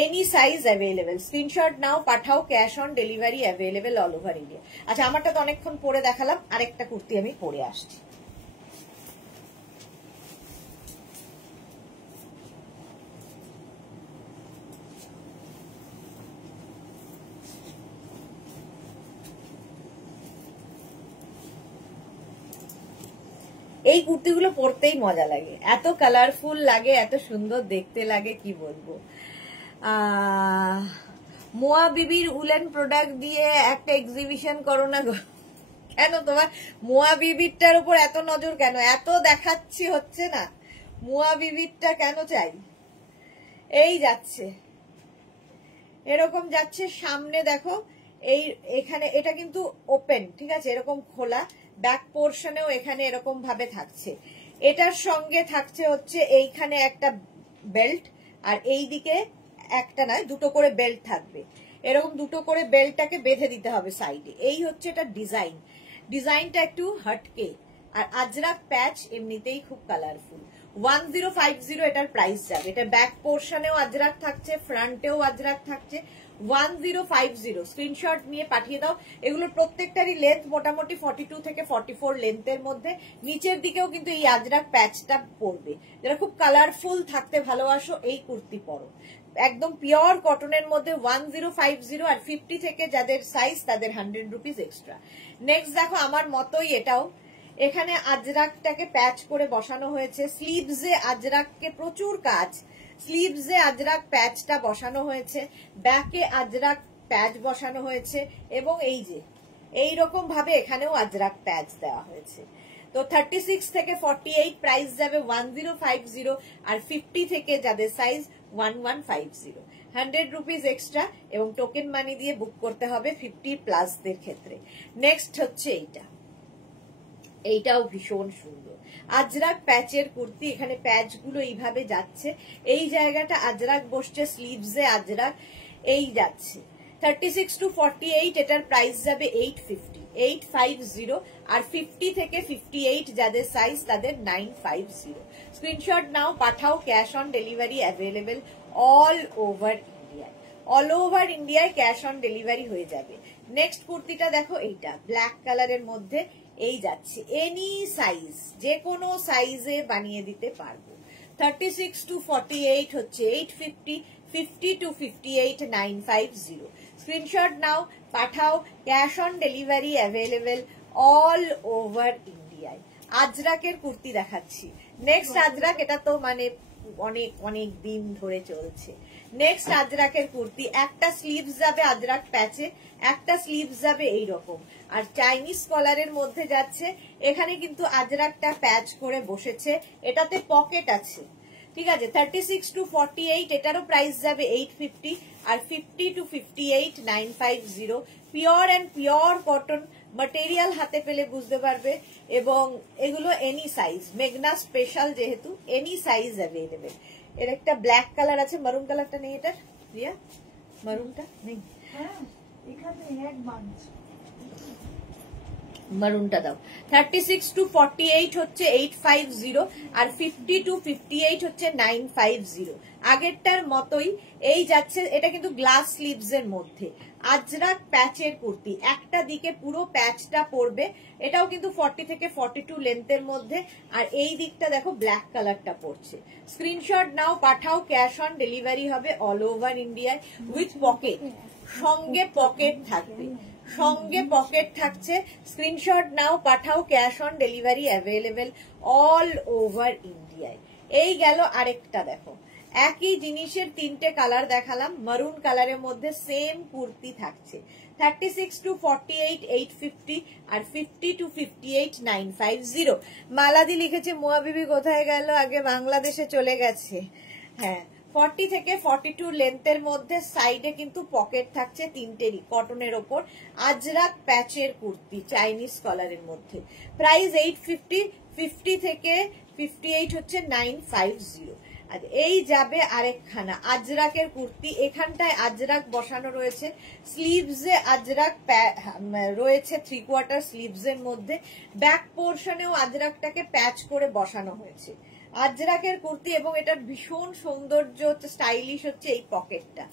এনি সাইজ অ্যাভেলেবেল, স্ক্রিনশট নাও, পাঠাও, cash on delivery available all over India. আচ্ছা, আমারটা তো অনেকক্ষণ পরে দেখালাম, আরেকটা কুর্তি আমি পরে আসছি। এই কুর্তিগুলো পরতেই মজা লাগে, এত কালারফুল লাগে, এত সুন্দর দেখতে লাগে, কি বলবো। মোয়া বিবির উলেন প্রোডাক্ট দিয়ে একটা এক্সিবিশন করো না গো। কেন তোমার মোয়া বিবিরটার উপর এত নজর কেন? এত দেখাচ্ছি হচ্ছে না, মোয়া বিবিরটা কেন চাই? এই যাচ্ছে, এরকম যাচ্ছে, সামনে দেখো, এই এখানে এটা কিন্তু ওপেন, ঠিক আছে, এরকম খোলা, ব্যাক পোর্শনেও এখানে এরকম ভাবে থাকছে। এটার সঙ্গে থাকছে হচ্ছে এইখানে একটা বেল্ট, আর এই দিকে একটা নয়, দুটো করে বেল্ট থাকবে, এরকম দুটো করে বেল্টটাকে বেঁধে দিতে হবে সাইডে। এই হচ্ছে এটা ডিজাইনটা একটু হটকে, আর আজরাক প্যাচ এমনিতেই খুব কালারফুল। 1050 এটার প্রাইস যাবে। এটা ব্যাক পোর্শনেও আজরাক থাকছে, ফ্রন্টেও আজরাক থাকছে, 1050। স্ক্রিনশট নিয়ে পাঠিয়ে দাও। এগুলোর প্রত্যেকটারই লেন্থ মোটামুটি 42 থেকে 44 লেন্থের মধ্যে। নিচের দিকেও কিন্তু এই আজরাক প্যাচটা পড়বে। যারা খুব কালারফুল থাকতে ভালোবাসো এই কুর্তি পরো, একদম পিওর কটনের মধ্যে 1050, আর 50 থেকে যাদের সাইজ তাদের 100 রুপিস এক্সট্রা। নেক্সট দেখো, আমার মতোই এটাও, এখানে আজরাকটাকে প্যাচ করে বসানো হয়েছে, স্লিভসে আজরাককে প্রচুর কাজ, স্লিভসে আজরাক প্যাচটা বসানো হয়েছে, ব্যাকে আজরাক প্যাচ বসানো হয়েছে, এবং এই যে এইরকম ভাবে এখানেও আজরাক প্যাচ দেওয়া হয়েছে। তো 36 থেকে 48 প্রাইস যাবে 1050, আর 50 থেকে যাদের সাইজ 1150, 100 রুপিস এক্সট্রা, এবং টোকেন মানি দিয়ে বুক করতে হবে 50 প্লাসদের ক্ষেত্রে। নেক্সট হচ্ছে এইটাও ভীষণ সুন্দর, আজরাক প্যাচের কুর্তি। এখানে প্যাচ গুলো এইভাবে যাচ্ছে, এই জায়গাটা আজরাক বসছে, স্লিভসে আজরাক, এই যাচ্ছে। 36 to 48 এটার প্রাইস যাবে 850, আর 50 থেকে 58 যাদের সাইজ তাদের 950। স্ক্রিনশট নাও, পাঠাও, cash on delivery available all over ইন্ডিয়ায়, অল ওভার ইন্ডিয়ায় ক্যাশ অন ডেলিভারি হয়ে যাবে। নেক্সট কুর্তিটা দেখো, এইটা ব্ল্যাক কালারের মধ্যে, এই যাচ্ছে, এনি সাইজ, যে কোনো সাইজে বানিয়ে দিতে পারবো। 36 to 48 হচ্ছে 850, 50 to 58 950। স্ক্রিনশট নাও, পাঠাও, cash on delivery available all over ইন্ডিয়ায়। আজরাকের কুর্তি দেখাচ্ছি। নেক্সট আজরাক, এটা তো মানে অনেক অনেক দিন ধরে চলছে। নেক্সট আজরাকের কুর্তি, একটা স্লিভস যাবে আজরাক প্যাচে, একটা স্লিভস যাবে এইরকম, আর চাইনিজ কলারের মধ্যে যাচ্ছে। এখানে কিন্তু আজরাকটা প্যাচ করে বসেছে, এটাতে পকেট আছে, ঠিক আছে। 36 to 48 এটারও প্রাইস যাবে 850, আর 50 to 58 950। Pure and pure cotton material, হাতে পেলে বুঝতে পারবে, এবং এগুলো এনি সাইজ, মেঘনা স্পেশাল যেহেতু, এনি সাইজ অ্যাভেলেবেল। এর একটা ব্ল্যাক কালার আছে, মারুন কালারটা নেই এটার, রিয়া মারুনটা নেই, মারুনটা দাও। 36 to 48 হচ্ছে 850, আর 50 to 58 হচ্ছে 950। আগেরটার মতোই এই যাচ্ছে, এটা কিন্তু গ্লাস স্লিভস এর মধ্যে আজরাক প্যাচের কুর্তি, একটা দিকে পুরো প্যাচটা পড়বে, এটাও কিন্তু 40 থেকে 42 লেন্থের মধ্যে, আর এই দিকটা দেখো ব্ল্যাক কালারটা পড়ছে। স্ক্রিনশট নাও, পাঠাও, ক্যাশ অন ডেলিভারি হবে অল ওভার ইন্ডিয়ায় উইথ পকেট। সঙ্গে পকেট থাকবে, সঙ্গে পকেট থাকছে। স্ক্রিনশট নাও, পাঠাও, cash on delivery available all over ইন্ডিয়ায়। এই গেল আরেকটা, দেখো একই জিনিসের তিনটে কালার দেখালাম, মারুন কালারের মধ্যে সেম কুর্তি থাকছে। 36 to 48 850 আর 50 to 58 950। মালাদি লিখেছে মোয়া বিবি কোথায় গেল, আগে বাংলাদেশে চলে গেছে। হ্যাঁ, 40 থেকে 42 লেন্থের মধ্যে সাইডে কিন্তু পকেট থাকছে তিনটেরই, কটনের ওপর আজরাক প্যাচের কুর্তি চাইনিজ কলারের মধ্যে। প্রাইস 850, 50 থেকে 58 হচ্ছে 950। আর এই যাবে আরেকখানা আজরাকের কুর্তি, এখানটায় আজরাক বসানো রয়েছে, স্লিভসে আজরাক রয়েছে 3/4 স্লিভসের মধ্যে, ব্যাক পোর্শনেও আজরাকটাকে প্যাচ করে বসানো হয়েছে। আজরাকের কুর্তি এবং এটার ভীষণ সৌন্দর্য হচ্ছে, স্টাইলিশ হচ্ছে এই পকেটটা,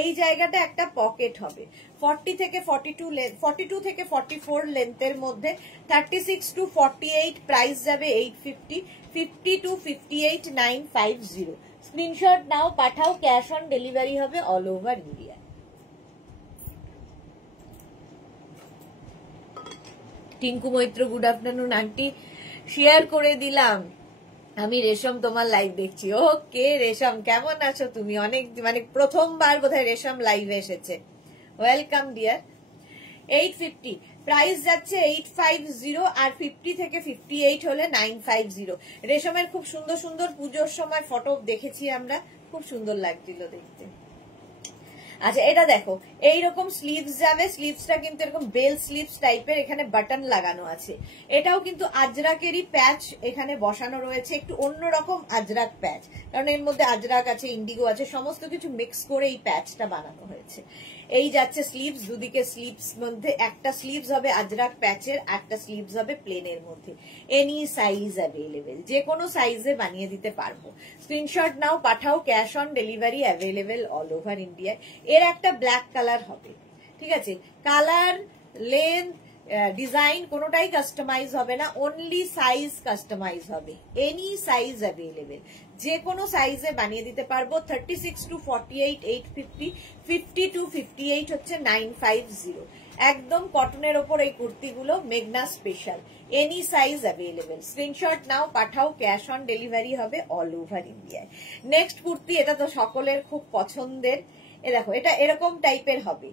এই জায়গাটা একটা পকেট হবে। 40 থেকে 42 থেকে 44 লেন্থের মধ্যে, 36 to 48 প্রাইস যাবে 850, 50 to 58 950। স্ক্রিনশট নাও, পাঠাও, ক্যাশ অন ডেলিভারি হবে all over India. Tinku Maitra good afternoon aunty, share করে দিলাম। আমি রেশম তোমার লাইভ দেখছি। ওকে রেশম, কেমন আছো তুমি? অনেক মানে প্রথমবার বোধহয় রেশম লাইভে এসেছে। Welcome deer. 850 প্রাইস যাচ্ছে 850 আর 50 থেকে 58 হলে 950। রেশমের খুব সুন্দর সুন্দর পুজোর সময় ফটো দেখেছি আমরা, খুব সুন্দর লাগছিল দেখতে। আচ্ছা এটা দেখো, এইরকম স্লিভস যাবে, স্লিভসটা কিন্তু এরকম বেল স্লিভস টাইপের, এখানে বাটন লাগানো আছে। এটাও কিন্তু আজরাকেরই প্যাচ এখানে বসানো রয়েছে, একটু অন্যরকম আজরাক প্যাচ, কারণ এর মধ্যে আজরাক আছে, ইন্ডিগো আছে, সমস্ত কিছু মিক্স করে এই প্যাচটা বানানো হয়েছে। এই যাচ্ছে স্লিভস, দুদিকে স্লিভস মধ্যে একটা স্লিভস হবে আজরাক প্যাচের, একটা স্লিভস হবে প্লেনের মধ্যে। এনি সাইজ অ্যাভেলেবেল, যে কোনো সাইজে বানিয়ে দিতে পারবো। স্ক্রিনশট নাও, পাঠাও, cash on delivery available all over ইন্ডিয়ায়। এর একটা ব্ল্যাক কালার হবে, ঠিক আছে? কালার, লেন্থ, ডিজাইন কোনোটাই কাস্টমাইজ হবে না, অনলি সাইজ কাস্টমাইজ হবে। এনি সাইজ অ্যাভেলেবেল, যে কোনো সাইজে বানিয়ে দিতে পারবো। 36 to 48 850, 50 to 58 হচ্ছে 950। একদম কটনের ওপর এই কুর্তিগুলো, মেঘনা special, any size available. Screenshot নাও, পাঠাও, ক্যাশ অন ডেলিভারি হবে অল ওভার ইন্ডিয়ায়। নেক্সট কুর্তি, এটা তো সকলের খুব পছন্দের। এ দেখো, এটা এরকম টাইপের হবে,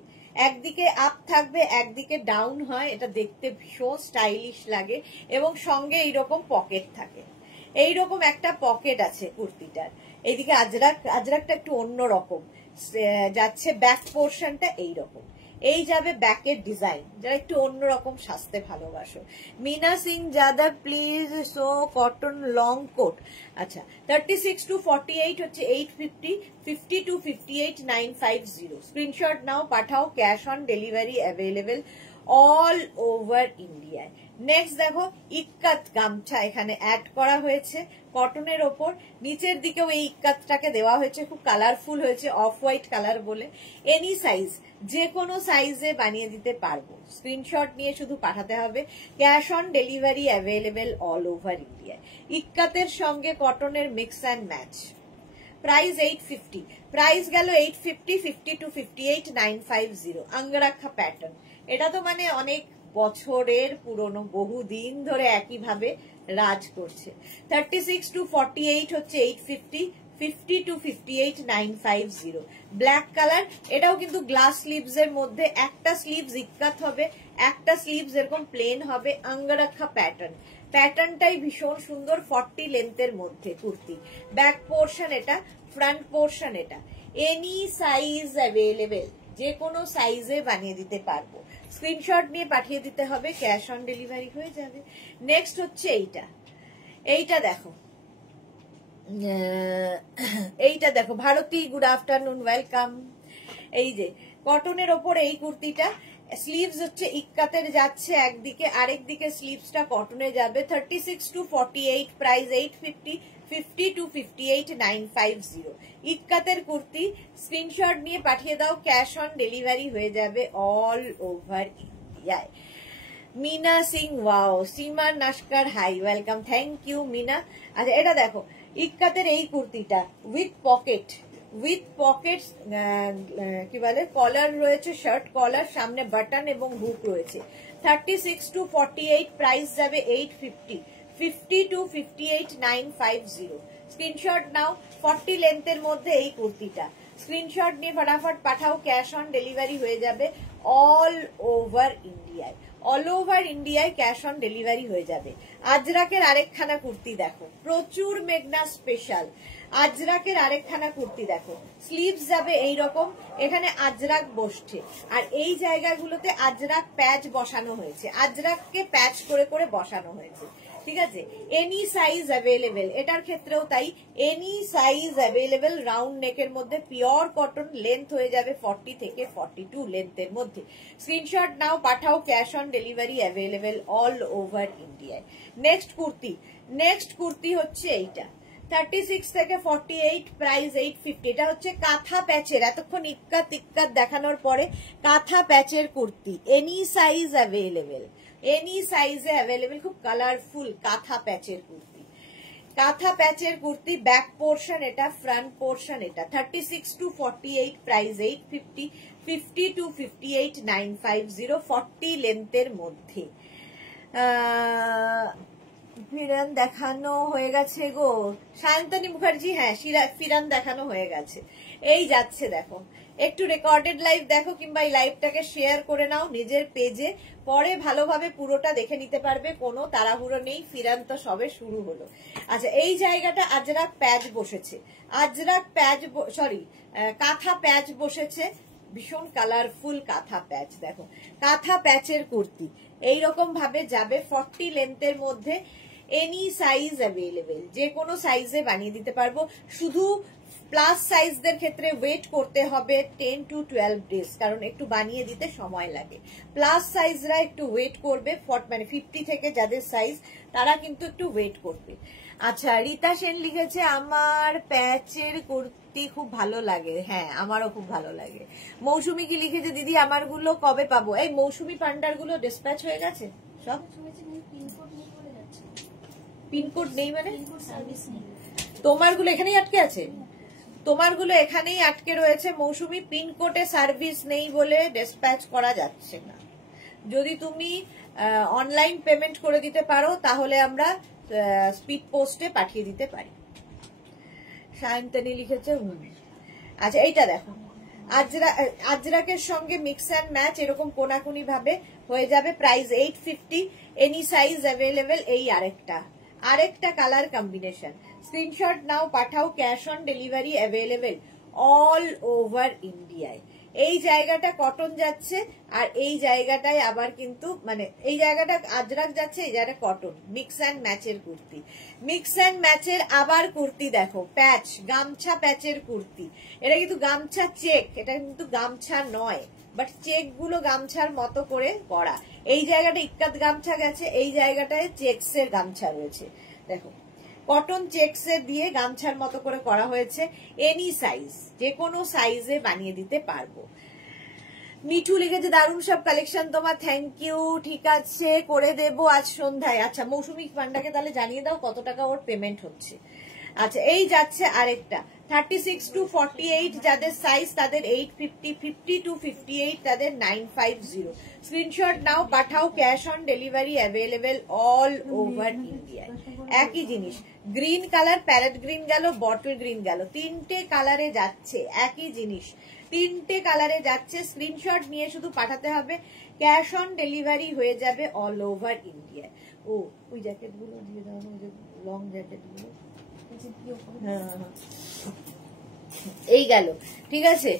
একদিকে আপ থাকবে একদিকে ডাউন হয়, এটা দেখতে ভীষণ স্টাইলিশ লাগে এবং সঙ্গে এইরকম পকেট থাকে। এইরকম একটা পকেট আছে কুর্তিটার, এইদিকে আজরাকটা একটু অন্যরকম যাচ্ছে, ব্যাক পোর্শনটা এইরকম। এই যাবে ব্যাকের ডিজাইন, যারা একটু অন্যরকম সাজতে ভালোবাসো। Meena Singh Yadav please show cotton long coat. আচ্ছা, 36 to 48 হচ্ছে 850, 50 to 58 950। স্ক্রিনশট নাও, পাঠাও, cash on delivery available all over ইন্ডিয়ায়। নেক্সট দেখো, ইক্কাত গামছা এখানে অ্যাড করা হয়েছে কটনের ওপর, নিচের দিকেও এই ইক্কাতটাকে দেওয়া হয়েছে, খুব কালারফুল হয়েছে, অফ হোয়াইট কালার বলে। এনি সাইজ, যে কোনো সাইজে বানিয়ে দিতে পারবো। স্ক্রিনশট নিয়ে শুধু পাঠাতে হবে, cash on delivery available all over ইন্ডিয়ায়। ইক্কাতের সঙ্গে কটনের mix and match. Price 850, price গেল 850, 50 to 58 950। অঙ্গরাক্ষা প্যাটার্ন, এটা তো মানে অনেক বছরের পুরনো, বহুদিন ধরে একইভাবে রাজ করছে। 36 to 48 হচ্ছে 850, 50 to 58 950। ব্ল্যাক কালার, এটাও কিন্তু গ্লাস স্লিভস এর মধ্যে, একটা স্লিভস ইক্কাত হবে, একটা স্লিভস এরকম প্লেন হবে। অঙ্গরাক্ষা প্যাটার্ন, প্যাটার্নটাই ভীষণ সুন্দর, 40 লেন্থের মধ্যে কুর্তি। ব্যাক পোর্শন এটা, ফ্রন্ট পোর্শন এটা। এনি সাইজ অ্যাভেলেবেল, যে কোনো সাইজে বানিয়ে দিতে পারবো। স্ক্রিনশট নিয়ে পাঠিয়ে দিতে হবে, ক্যাশ অন ডেলিভারি হয়ে যাবে। নেক্সট হচ্ছে এইটা, এইটা দেখো, এইটা দেখো ভারতী, গুড আফটারনুন, ওয়েলকাম। এই যে কটনের ওপর এই কুর্তিটা, স্লিভস হচ্ছে ইক্কাতের যাচ্ছে একদিকে, আরেক দিকে স্লিভসটা কটনে যাবে। 36 to 48 প্রাইস 850, 50 to 58 950। ইক্কাতের কুর্তি, স্ক্রিনশট নিয়ে পাঠিয়ে দাও, ক্যাশ অন ডেলিভারি হয়ে যাবে অল ওভার ইন্ডিয়ায়। Meena Singh, wow. Seema Naskar, hi, welcome, thank you Meena. আচ্ছা এটা দেখো, ইক্কাতের এই কুর্তিটা উইথ পকেট, উইথ পকেট, কি বলে, কলার রয়েছে, শার্ট কলার, সামনে বাটন এবং হুক রয়েছে। 36 to 48, প্রাইস যাবে 850, 50 to 58 950। স্ক্রিনশট নাও। 40 লেন্থের মধ্যে এই কুর্তিটা, স্ক্রিনশট নিয়ে ফটাফট পাঠাও, ক্যাশ অন ডেলিভারি হয়ে যাবে অল ওভার ইন্ডিয়ায়। অল ওভার ইন্ডিয়ায় ক্যাশ অন ডেলিভারি হয়ে যাবে। আজরাকের আরেকখানা কুর্তি দেখো, প্রচুর মেঘনা স্পেশাল। আজরাকের আরেকখানা কুর্তি দেখো, স্লিভস যাবে এইরকম, এখানে আজরাক বসছে, আর এই জায়গাগুলোতে আজরাক প্যাচ বসানো হয়েছে, আজরাককে প্যাচ করে করে বসানো হয়েছে, ঠিক আছে। এনি সাইজ অ্যাভেলেবেল, এটার ক্ষেত্রেও তাই, এনি সাইজ অ্যাভেলেবেল। রাউন্ড নেকের মধ্যে পিওর কটন, লেন্থ হয়ে যাবে 40 থেকে 42 লেন্থের মধ্যে। স্ক্রিনশট নাও, পাঠাও, cash on delivery available all over ইন্ডিয়ায়। নেক্সট কুর্তি হচ্ছে এইটা, 36 থেকে 48, প্রাইস 850। এটা হচ্ছে কাঁথা প্যাচের, এতক্ষণ ইক্কাত দেখানোর পরে কাঁথা প্যাচের kurti, any size available, any সাইজে অ্যাভেলেবেল, খুব কালারফুল কাঁথা প্যাচের কুর্তি। কাঁথা প্যাচের কুর্তি, ব্যাক পোর্শন এটা, ফ্রন্ট পোর্শন এটা। 36 to 48, প্রাইস 850, 50 to 58 950, 40 লেন্থের মধ্যে। ফিরান দেখানো হয়ে গেছে গো, সায়ন্তনী মুখার্জি, হ্যাঁ ফিরান দেখানো হয়ে গেছে। এই যাচ্ছে দেখো, একটু রেকর্ডেড লাইভ দেখো, কিংবা এই লাইভটাকে শেয়ার করে নাও নিজের পেজে, পরে ভালোভাবে পুরোটা দেখে নিতে পারবে, কোনো তাড়াহুড়ো নেই, ফিরান তো সবে শুরু হলো। আচ্ছা, এই জায়গাটা আজরাক প্যাচ বসেছে, আজরাক প্যাচ, সরি কাঁথা প্যাচ বসেছে, ভীষণ কালারফুল কাঁথা প্যাচ দেখো, কাঁথা প্যাচের কুর্তি এইরকম ভাবে যাবে 40 লেন্থের মধ্যে। এনি সাইজ অ্যাভেলেবেল, যে কোনো সাইজে বানিয়ে দিতে পারবো। শুধু প্লাস সাইজদের ক্ষেত্রে ওয়েট করতে হবে 10 to 12 ডেজ, কারণ একটু বানিয়ে দিতে সময় লাগে। প্লাস সাইজরা একটু ওয়েট করবে, মানে 50 থেকে যাদের সাইজ তারা কিন্তু একটু ওয়েট করবে। আচ্ছা, রীতা সেন লিখেছে আমার প্যাচের কুর্তি খুব ভালো লাগে, হ্যাঁ আমারও খুব ভালো লাগে। মৌসুমি কি লিখেছে, দিদি আমার গুলো কবে পাবো? এই মৌসুমি পান্ডার গুলো ডিসপ্যাচ হয়ে গেছে সব, পিনকোড নেই মানে তোমারগুলো এখানেই আটকে আছে, তোমারগুলো এখানেই আটকে রয়েছে মৌসুমি, পিনকোডে সার্ভিস নেই বলে ডিসপ্যাচ করা যাচ্ছে না। যদি তুমি অনলাইন পেমেন্ট করে দিতে পারো তাহলে আমরা স্পিড পোস্টে পাঠিয়ে দিতে পারি। সায়ন্তনী লিখেছে আচ্ছা, এইটা দেখো, আজরাকের সঙ্গে মিক্স অ্যান্ড ম্যাচ এরকম কোনাকুনি ভাবে হয়ে যাবে, প্রাইস 850, এনি সাইজ অ্যাভেলেবেল। এই আরেকটা কালার কম্বিনেশন, স্ক্রিনশট নাও, পাঠাও, cash on delivery available all over ইন্ডিয়ায়। এই জায়গাটা কটন যাচ্ছে, আর এই জায়গাটায় আবার কিন্তু মানে এই জায়গাটা আজরাক যাচ্ছে, এই জায়গাটা কটন, মিক্স অ্যান্ড ম্যাচের কুর্তি। মিক্স অ্যান্ড ম্যাচের আবার কুর্তি দেখো, প্যাচ, গামছা প্যাচের কুর্তি। এটা কিন্তু গামছা চেক, এটা কিন্তু গামছা নয়, বাট চেক গুলো গামছার মতো করে করা। এই জায়গাটা ইক্কাত গামছা গেছে, এই জায়গাটায় চেকসের গামছা রয়েছে দেখো, কটন চেকসের দিয়ে গামছার মতো করে করা হয়েছে। এনি সাইজ, যে কোনো সাইজে বানিয়ে দিতে পারবো। মিঠু লিখেছে দারুণ সব কালেকশন তোমার, থ্যাংক ইউ, ঠিক আছে করে দেবো আজ সন্ধ্যায়। আচ্ছা, মৌসুমি পান্ডাকে তাহলে জানিয়ে দাও কত টাকা ওর পেমেন্ট হচ্ছে। আচ্ছা, এই যাচ্ছে আরেকটা, 36 to 48 যাদের সাইজ তাদের 850, 50 to 58 তাদের 950। স্ক্রিনশট নাও, পাঠাও, cash on delivery available all over India. একই জিনিস, গ্রিন কালার, প্যারেট গ্রিন গেল, বটল গ্রিন গেল, তিনটে কালারে যাচ্ছে, একই জিনিস তিনটে কালারে যাচ্ছে। স্ক্রিনশট নিয়ে শুধু পাঠাতে হবে, ক্যাশ অন ডেলিভারি হয়ে যাবে অল ওভার ইন্ডিয়া। ও ওই জ্যাকেট গুলো দিয়ে দাও, লং জ্যাকেট গুলো, এই গেল, ঠিক আছে।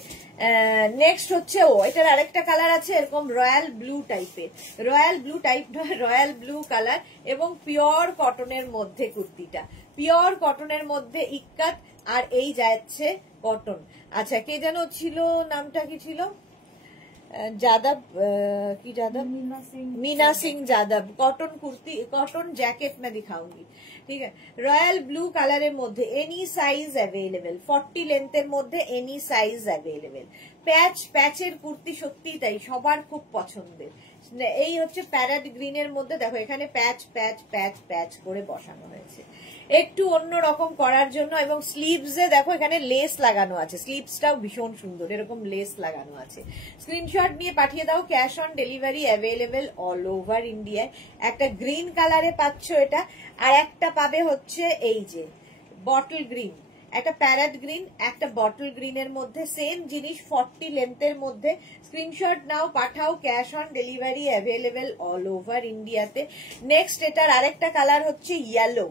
নেক্সট হচ্ছে এটার আরেকটা কালার আছে এরকম রয়্যাল ব্লু টাইপের, রয়্যাল ব্লু টাইপ নয়, রয়্যাল ব্লু কালার, এবং পিওর কটনের মধ্যে কুর্তিটা, পিওর কটনের মধ্যে ইক্কাত, আর এই যাচ্ছে কটন। আচ্ছা, কে যেন ছিল, নামটা কি ছিল, যাদব, কি Yadav, Meena Singh Yadav. Cotton kurti, cotton jacket मैं दिखाऊंगी, ঠিক আছে। রয়্যাল ব্লু কালারের মধ্যে এনি সাইজ অ্যাভেলেবেল, 40 লেন্থের মধ্যে এনি সাইজ অ্যাভেলেবেল। প্যাচের কুর্তি সত্যি তাই সবার খুব পছন্দের, এই হচ্ছে প্যারেট গ্রিনের মধ্যে দেখো এখানে প্যাচ প্যাচ প্যাচ প্যাচ করে বসানো হয়েছে একটু অন্য রকম করার জন্য। এবং স্লিভসে দেখো এখানে লেস লাগানো আছে, স্লিভসটাও ভীষণ সুন্দর, এরকম লেস লাগানো আছে। স্ক্রিনশট নিয়ে পাঠিয়ে দাও, cash on delivery available all over ইন্ডিয়ায়। একটা গ্রিন কালারে পাচ্ছ এটা, আর একটা পাবে হচ্ছে এই যে বটল গ্রিন, একটা প্যারেট গ্রিন, একটা বটল গ্রিনের মধ্যে সেম জিনিস 40 লেন্থের মধ্যে। স্ক্রিনশট নাও, পাঠাও, cash on delivery available all over ইন্ডিয়াতে। নেক্সট এটার আরেকটা কালার হচ্ছে ইয়েলো,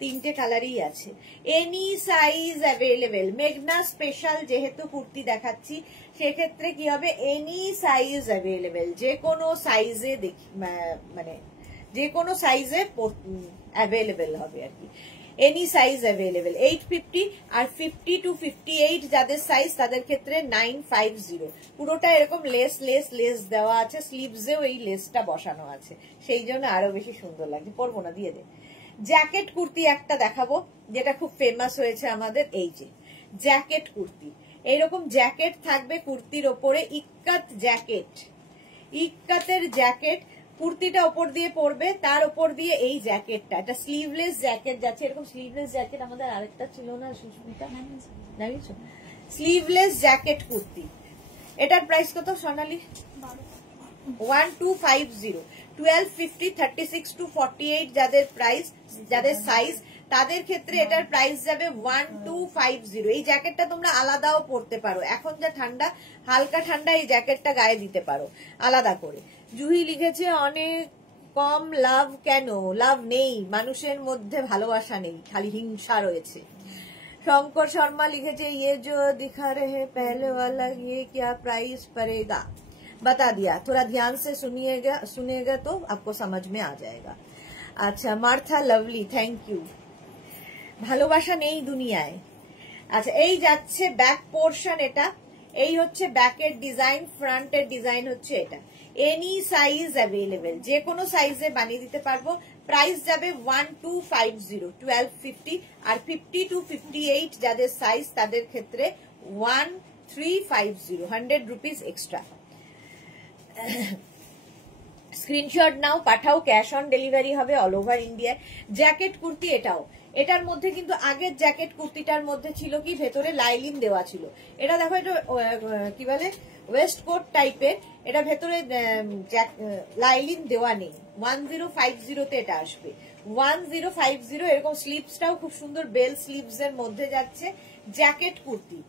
তিনটে কালারই আছে, এনি সাইজ অ্যাভেলেবেল। মেঘনা স্পেশাল যেহেতু কুর্তি দেখাচ্ছি সেক্ষেত্রে কি হবে, এনি সাইজ অ্যাভেলেবেল, যে কোনো সাইজে মানে যে কোনো সাইজে অ্যাভেলেবেল হবে আর কি। এনি সাইজ অ্যাভেলেবেল 850 আর 50 to 58 যাদের সাইজ তাদের ক্ষেত্রে 950। পুরোটা এরকম লেস লেস লেস দেওয়া আছে, স্লিভসেও এই লেসটা বসানো আছে, সেই জন্য আরো বেশি সুন্দর লাগছে। পরবো না, দিয়ে দে। জ্যাকেট কুর্তি একটা দেখাবো যেটা খুব ফেমাস হয়েছে আমাদের, এই যে জ্যাকেট কুর্তি। এইরকম জ্যাকেট থাকবে কুর্তির ওপরে, ইক্কাত জ্যাকেট, ইক্কাতের জ্যাকেট, কুর্তিটা ওপর দিয়ে পরবে, তার ওপর দিয়ে এই জ্যাকেটটা, এটা স্লিভলেস জ্যাকেট যাচ্ছে। এরকম স্লিভলেস জ্যাকেট আমাদের আরেকটা ছিল না সুস্মিতা, জানিস? স্লিভলেস জ্যাকেট কুর্তি, এটার প্রাইস কত সোনালি? 1250। 1250 36 to 48 যাদের প্রাইস, যাদের সাইজ তাদের ক্ষেত্রে এটার প্রাইস যাবে 1250। এই জ্যাকেটটা তোমরা আলাদাও পরতে পারো, এখন যা ঠান্ডা, হালকা ঠান্ডা, এই জ্যাকেটটা গায়ে দিতে পারো আলাদা করে। জুহি লিখেছে অনেক কম, লাভ কেন? লাভ নেই, মানুষের মধ্যে ভালোবাসা নেই, খালি হিংসা রয়েছে। শঙ্কর শর্মা লিখেছে ये जो दिखा रहे पहले वाला ये क्या प्राइस पड़ेगा? बता दिया, थोड़ा ध्यान से सुनिएगा तो आपको समझ में आ जाएगा। अच्छा, मार्था लवली, थैंक यू। ভালোবাসা নেই দুনিয়ায়। আচ্ছা, এই যাচ্ছে ব্যাক পোর্শন, এটা এই হচ্ছে ব্যাকের ডিজাইন, ফ্রন্টের ডিজাইন হচ্ছে এটা। এনি সাইজ অ্যাভেলেবেল, যে কোনো সাইজে বানিয়ে দিতে পারবো। প্রাইস যাবে 1250, 1250। আর 50 to 58 যাদের সাইজ তাদের ক্ষেত্রে 1350, 100 রুপিস এক্সট্রা। স্ক্রিনশট নাও, পাঠাও, ক্যাশ অন ডেলিভারি হবে অল ওভার ইন্ডিয়ায়। জ্যাকেট কুর্তি এটাও, এটার মধ্যে কিন্তু আগের জ্যাকেট কুর্তিটার মধ্যে ছিল কি ভেতরে লাইলিন দেওয়া ছিল। এটা দেখো, এটা কি বলে ওয়েস্ট কোট টাইপের, এটা ভেতরে লাইলিন দেওয়া নেই। 1050 তে এটা আসবে, 1050। এরকম স্লিভসটাও খুব সুন্দর, বেল স্লিভস এর মধ্যে যাচ্ছে, জ্যাকেট কুর্তি।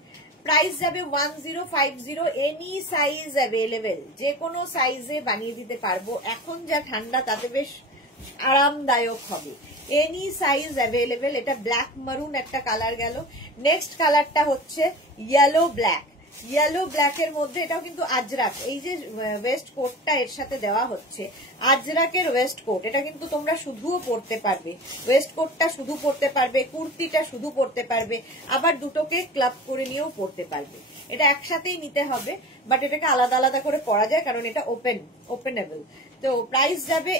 প্রাইস যাবে 1050। এনি সাইজ অ্যাভেলেবেল, যে কোনো সাইজে বানিয়ে দিতে পারবো। এখন যা ঠান্ডা তাতে বেশ আরামদায়ক হবে। Any size available. এটা ব্ল্যাক মারুন একটা কালার গেল। নেক্সট কালারটা হচ্ছে ইয়েলো ব্ল্যাক। ইয়েলো ব্ল্যাকের মধ্যে এটাও কিন্তু আজরাক, এই যে ওয়েস্ট কোটটা এর সাথে দেওয়া হচ্ছে আজরাকের ওয়েস্ট কোট। এটা কিন্তু তোমরা শুধুও পরতে পারবে, ওয়েস্ট কোটটা শুধু পরতে পারবে, কুর্তিটা শুধু পরতে পারবে, আবার দুটোকে ক্লাব করে নিয়েও পরতে পারবে। এটা একসাথেই নিতে হবে, বাট এটাকে আলাদা আলাদা করে পরা যায় কারণ এটা ওপেনেবল। তো প্রাইস যাবে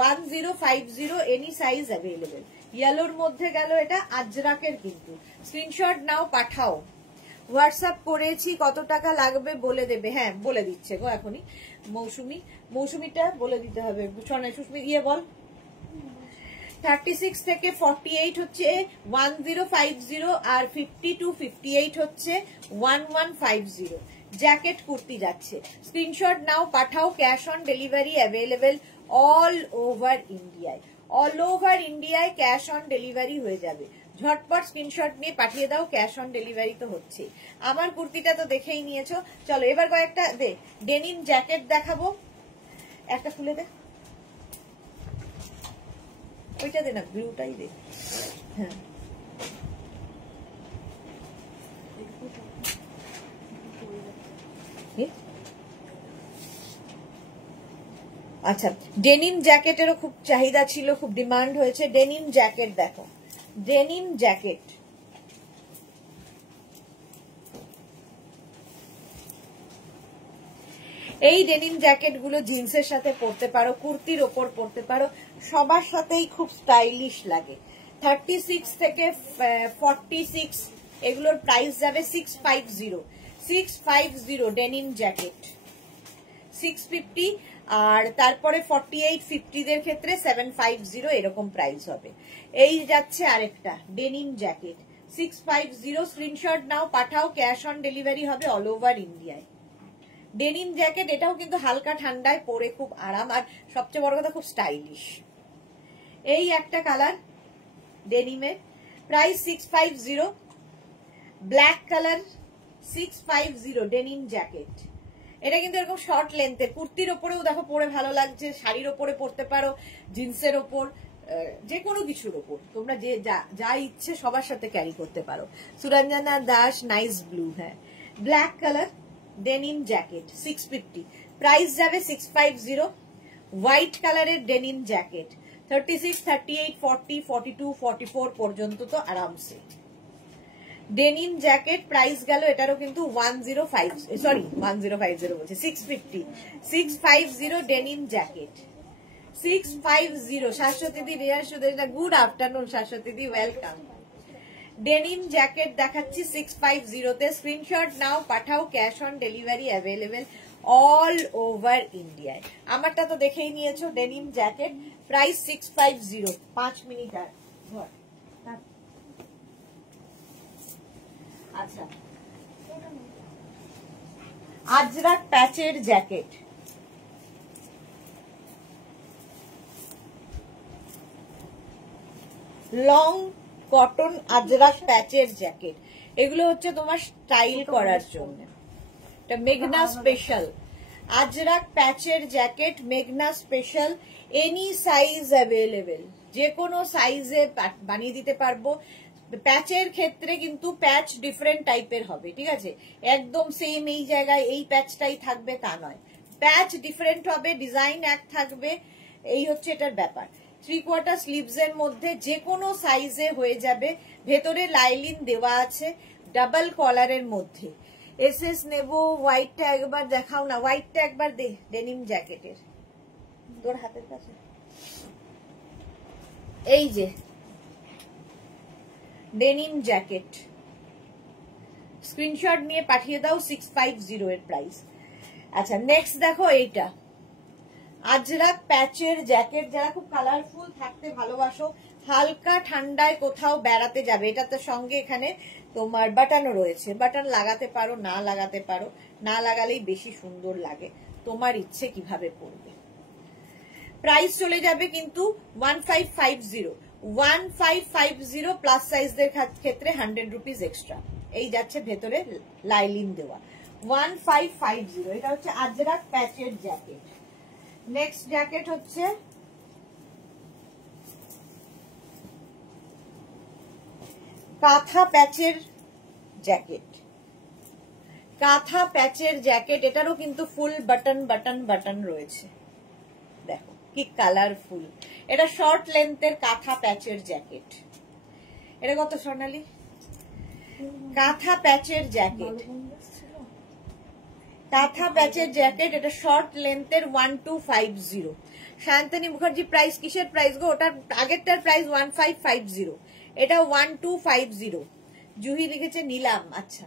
1050, এনি সাইজ অ্যাভেলেবেল। ইয়েলোর মধ্যে গেল, এটা আজরাকের কিন্তু। স্ক্রিনশট নাও, পাঠাও। হোয়াটসঅ্যাপ করেছি, কত টাকা লাগবে বলে দেবে। হ্যাঁ, বলে দিচ্ছে গো এখনই মৌসুমিটা বলে দিতে হবে। সুস্মি দিয়ে বল। 36 থেকে 48 হচ্ছে 1050, আর 50 to 58 হচ্ছে 1150। জ্যাকেট কুর্তি যাচ্ছে। স্ক্রিনশট নাও, পাঠাও, cash on delivery available all over ইন্ডিয়ায়। অল ওভার ইন্ডিয়ায় ক্যাশ অন ডেলিভারি হয়ে যাবে। ঝটপট স্ক্রিনশট নিয়ে পাঠিয়ে দাও, ক্যাশ অন ডেলিভারি তো হচ্ছে। আমার কুর্তিটা তো দেখেই নিয়েছো, চলো এবার কয়েকটা দে ডেনিম জ্যাকেট দেখাবো। একটা খুলে দে, ওইটা দে না, ব্লুটাই দে। হ্যাঁ, আচ্ছা, ডেনিম জ্যাকেটেরও খুব চাহিদা ছিল, খুব ডিমান্ড হয়েছে। ডেনিম জ্যাকেট দেখো, ডেনিম জ্যাকেট। এই ডেনিম জ্যাকেট গুলো জিন্সের সাথে পরতে পারো, কুর্তির ওপর পরতে পারো, সবার সাথেই খুব স্টাইলিশ লাগে। 36 থেকে 46 এগুলোর প্রাইস যাবে 650 ডেনিম জ্যাকেট 650। আর তারপরে 48-50 দের ক্ষেত্রে 750 এরকম প্রাইস হবে। এই যাচ্ছে আরেকটা ডেনিম জ্যাকেট 650, স্ক্রিনশট নাও পাঠাও, ক্যাশ অন ডেলিভারি হবে অল ওভার ইন্ডিয়ায়। ডেনিম জ্যাকেট, এটাও কিন্তু হালকা ঠান্ডায় পরে খুব আরাম, আর সবচেয়ে বড় কথা খুব স্টাইলিশ। এই একটা কালার ডেনিমের, price 650, black colour 650 denim jacket. এটা কিন্তু এরকম শর্ট লেন্থের, কুর্তির ওপরেও দেখো পরে ভালো লাগছে, শাড়ির ওপরে পরতে পারো, জিন্সের ওপর, যে কোনো কিছুর ওপর তোমরা যে যা ইচ্ছে সবার সাথে ক্যারি করতে পারো। সুরঞ্জনা দাস নাইস ব্লু, হ্যাঁ black colour denim jacket 650, price যাবে 650। হোয়াইট কালারের ডেনিম জ্যাকেট 36, 38, 40, 42, 44 পর্যন্ত তো আরামসে। ডেনিম জ্যাকেট প্রাইস গেল এটারও কিন্তু 105 বলছে 650 ডেনিম জ্যাকেট 650। শাশ্বতী দি, রিয়া সুদেশনা, গুড আফটারনুন শাশ্বতী দি, ওয়েলকাম। ডেনিম জ্যাকেট দেখাচ্ছি 650 তে, স্ক্রিনশট নাও পাঠাও, cash on delivery available all over ইন্ডিয়ায়। আমারটা তো দেখেই নিয়েছো, ডেনিম জ্যাকেট প্রাইস 650। 5 মিনিট আর ঘর। আচ্ছা, আজরাক প্যাচের জ্যাকেট, লং কটন আজরাক প্যাচের জ্যাকেট, এগুলো হচ্ছে তোমার স্টাইল করার জন্য। এটা মেঘনা স্পেশাল আজরাক প্যাচের জ্যাকেট, মেঘনা স্পেশাল, এনি সাইজ অ্যাভেলেবেল, যে কোনো সাইজে বানিয়ে দিতে পারবো। প্যাচের ক্ষেত্রে কিন্তু প্যাচ ডিফারেন্ট টাইপের হবে, ঠিক আছে, একদম সেম এই জায়গায় এই প্যাচটাই থাকবে তা নয়, প্যাচ ডিফারেন্ট হবে, ডিজাইন এক থাকবে, এই হচ্ছে এটার ব্যাপার। 3/4 স্লিভস এর মধ্যে যে কোনো সাইজে হয়ে যাবে, ভেতরে লাইলিন দেওয়া আছে, ডাবল কলারের মধ্যে। এসএস নেবো, হোয়াইটটা একবার দেখাও না, হোয়াইটটা একবার দে, ডেনিম জ্যাকেটের তোর হাতের কাছে। এই যে ডেনিম জ্যাকেট, স্ক্রিনশট নিয়ে পাঠিয়ে দাও, 650 এর প্রাইস। আচ্ছা নেক্সট দেখো এইটা আজরাক প্যাচের জ্যাকেট, যারা খুব কালারফুল থাকতে ভালোবাসো, হালকা ঠান্ডায় কোথাও বেড়াতে যাবে, এটা তো সঙ্গে এখানে তোমার বাটনও রয়েছে, বাটন লাগাতে পারো না লাগাতে পারো, না লাগালেই বেশি সুন্দর লাগে, তোমার ইচ্ছে কিভাবে পরবে। প্রাইস চলে যাবে কিন্তু 1550 প্লাস সাইজদের ক্ষেত্রে 100 রুপিস এক্সট্রা। এই যাচ্ছে ভেতরে লাইলিন দেওয়া 1550, এটা হচ্ছে আজরাক প্যাচের জ্যাকেট। নেক্সট জ্যাকেট হচ্ছে কাঁথা প্যাচের জ্যাকেট, কাঁথা প্যাচের জ্যাকেট, এটারও কিন্তু ফুল বাটন বাটন বাটন রয়েছে, দেখো কি কালারফুল। এটা শর্ট লেন্থের কাঁথা প্যাচের জ্যাকেট। এটা কত সোনালি? কাঁথা প্যাচের জ্যাকেট, কাঁথা প্যাচের জ্যাকেট, এটা শর্ট লেন্থের 1250। শান্তনী মুখার্জি প্রাইস কিসের প্রাইস গো? ওটার আগেরটার প্রাইস 1550, এটা 1250। জুহি লিখেছে নিলাম। আচ্ছা,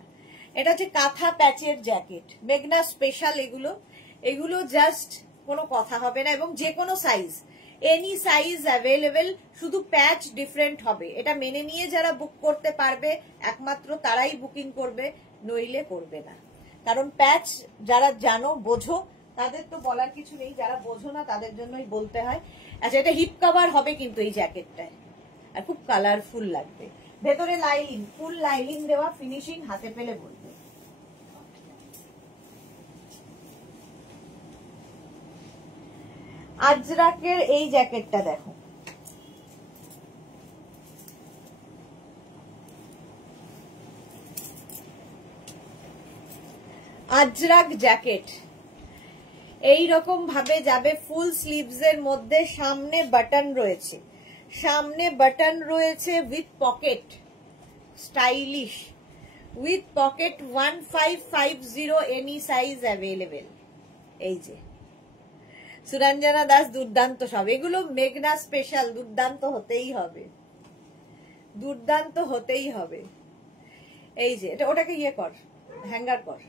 এটা হচ্ছে কাঁথা প্যাচের জ্যাকেট, মেঘনা স্পেশাল, এগুলো জাস্ট কোনো কথা হবে না, এবং যে কোনো সাইজ, এনি সাইজ অ্যাভেলেবেল, শুধু প্যাচ ডিফারেন্ট হবে। এটা মেনে নিয়ে যারা বুক করতে পারবে একমাত্র তারাই বুকিং করবে, নইলে করবে না। কারণ প্যাচ যারা জানো বোঝো তাদের তো বলার কিছু নেই, যারা বোঝো না তাদের জন্যই বলতে হয়। আচ্ছা, এটা হিপ কভার হবে কিন্তু এই জ্যাকেটটায়, আর খুব কালারফুল লাগবে, ভেতরে লাইলিন, ফুল লাইলিন দেওয়া, ফিনিশিং হাতে পেলে বলবে। আজরাকের এই জ্যাকেটটা দেখো, আজরাক জ্যাকেট এই রকম ভাবে যাবে, ফুল স্লিভস এর মধ্যে, সামনে বাটন রয়েছে, সামনে বাটন রয়েছে with pocket, stylish with pocket, 1550, any size available. এই যে সুরঞ্জনা দাস, দুর্দান্ত সব, এগুলো মেঘনা স্পেশাল, দুর্দান্ত হতেই হবে, দুর্দান্ত হতেই হবে। এই যে এটা, ওটাকে ইয়ে কর, হ্যাঙ্গার কর।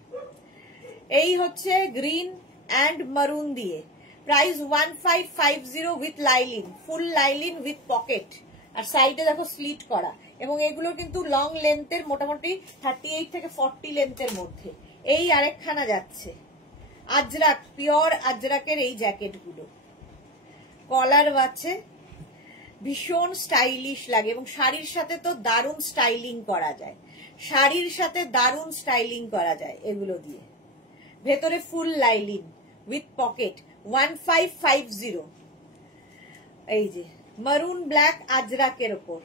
এই হচ্ছে গ্রিন অ্যান্ড মারুন দিয়ে price 1550 with lining, full lining with pocket, আর সাইডে দেখো স্লিট করা, এবং এগুলো কিন্তু লং লেন্থের, মোটামুটি 38 থেকে 40 লেন্থের মধ্যে। এই আরেকখানা যাচ্ছে আজরাক, পিওর আজরাকের এই জ্যাকেটগুলো, কলার আছে, ভীষণ স্টাইলিশ লাগে, এবং শাড়ির সাথে তো দারুণ স্টাইলিং করা যায়, শাড়ির সাথে দারুণ স্টাইলিং করা যায় এগুলো দিয়ে। ভেতরে ফুল লাইলিন উইথ পকেট, 1550। এই যে মারুন ব্ল্যাক আজরাকের ওপর,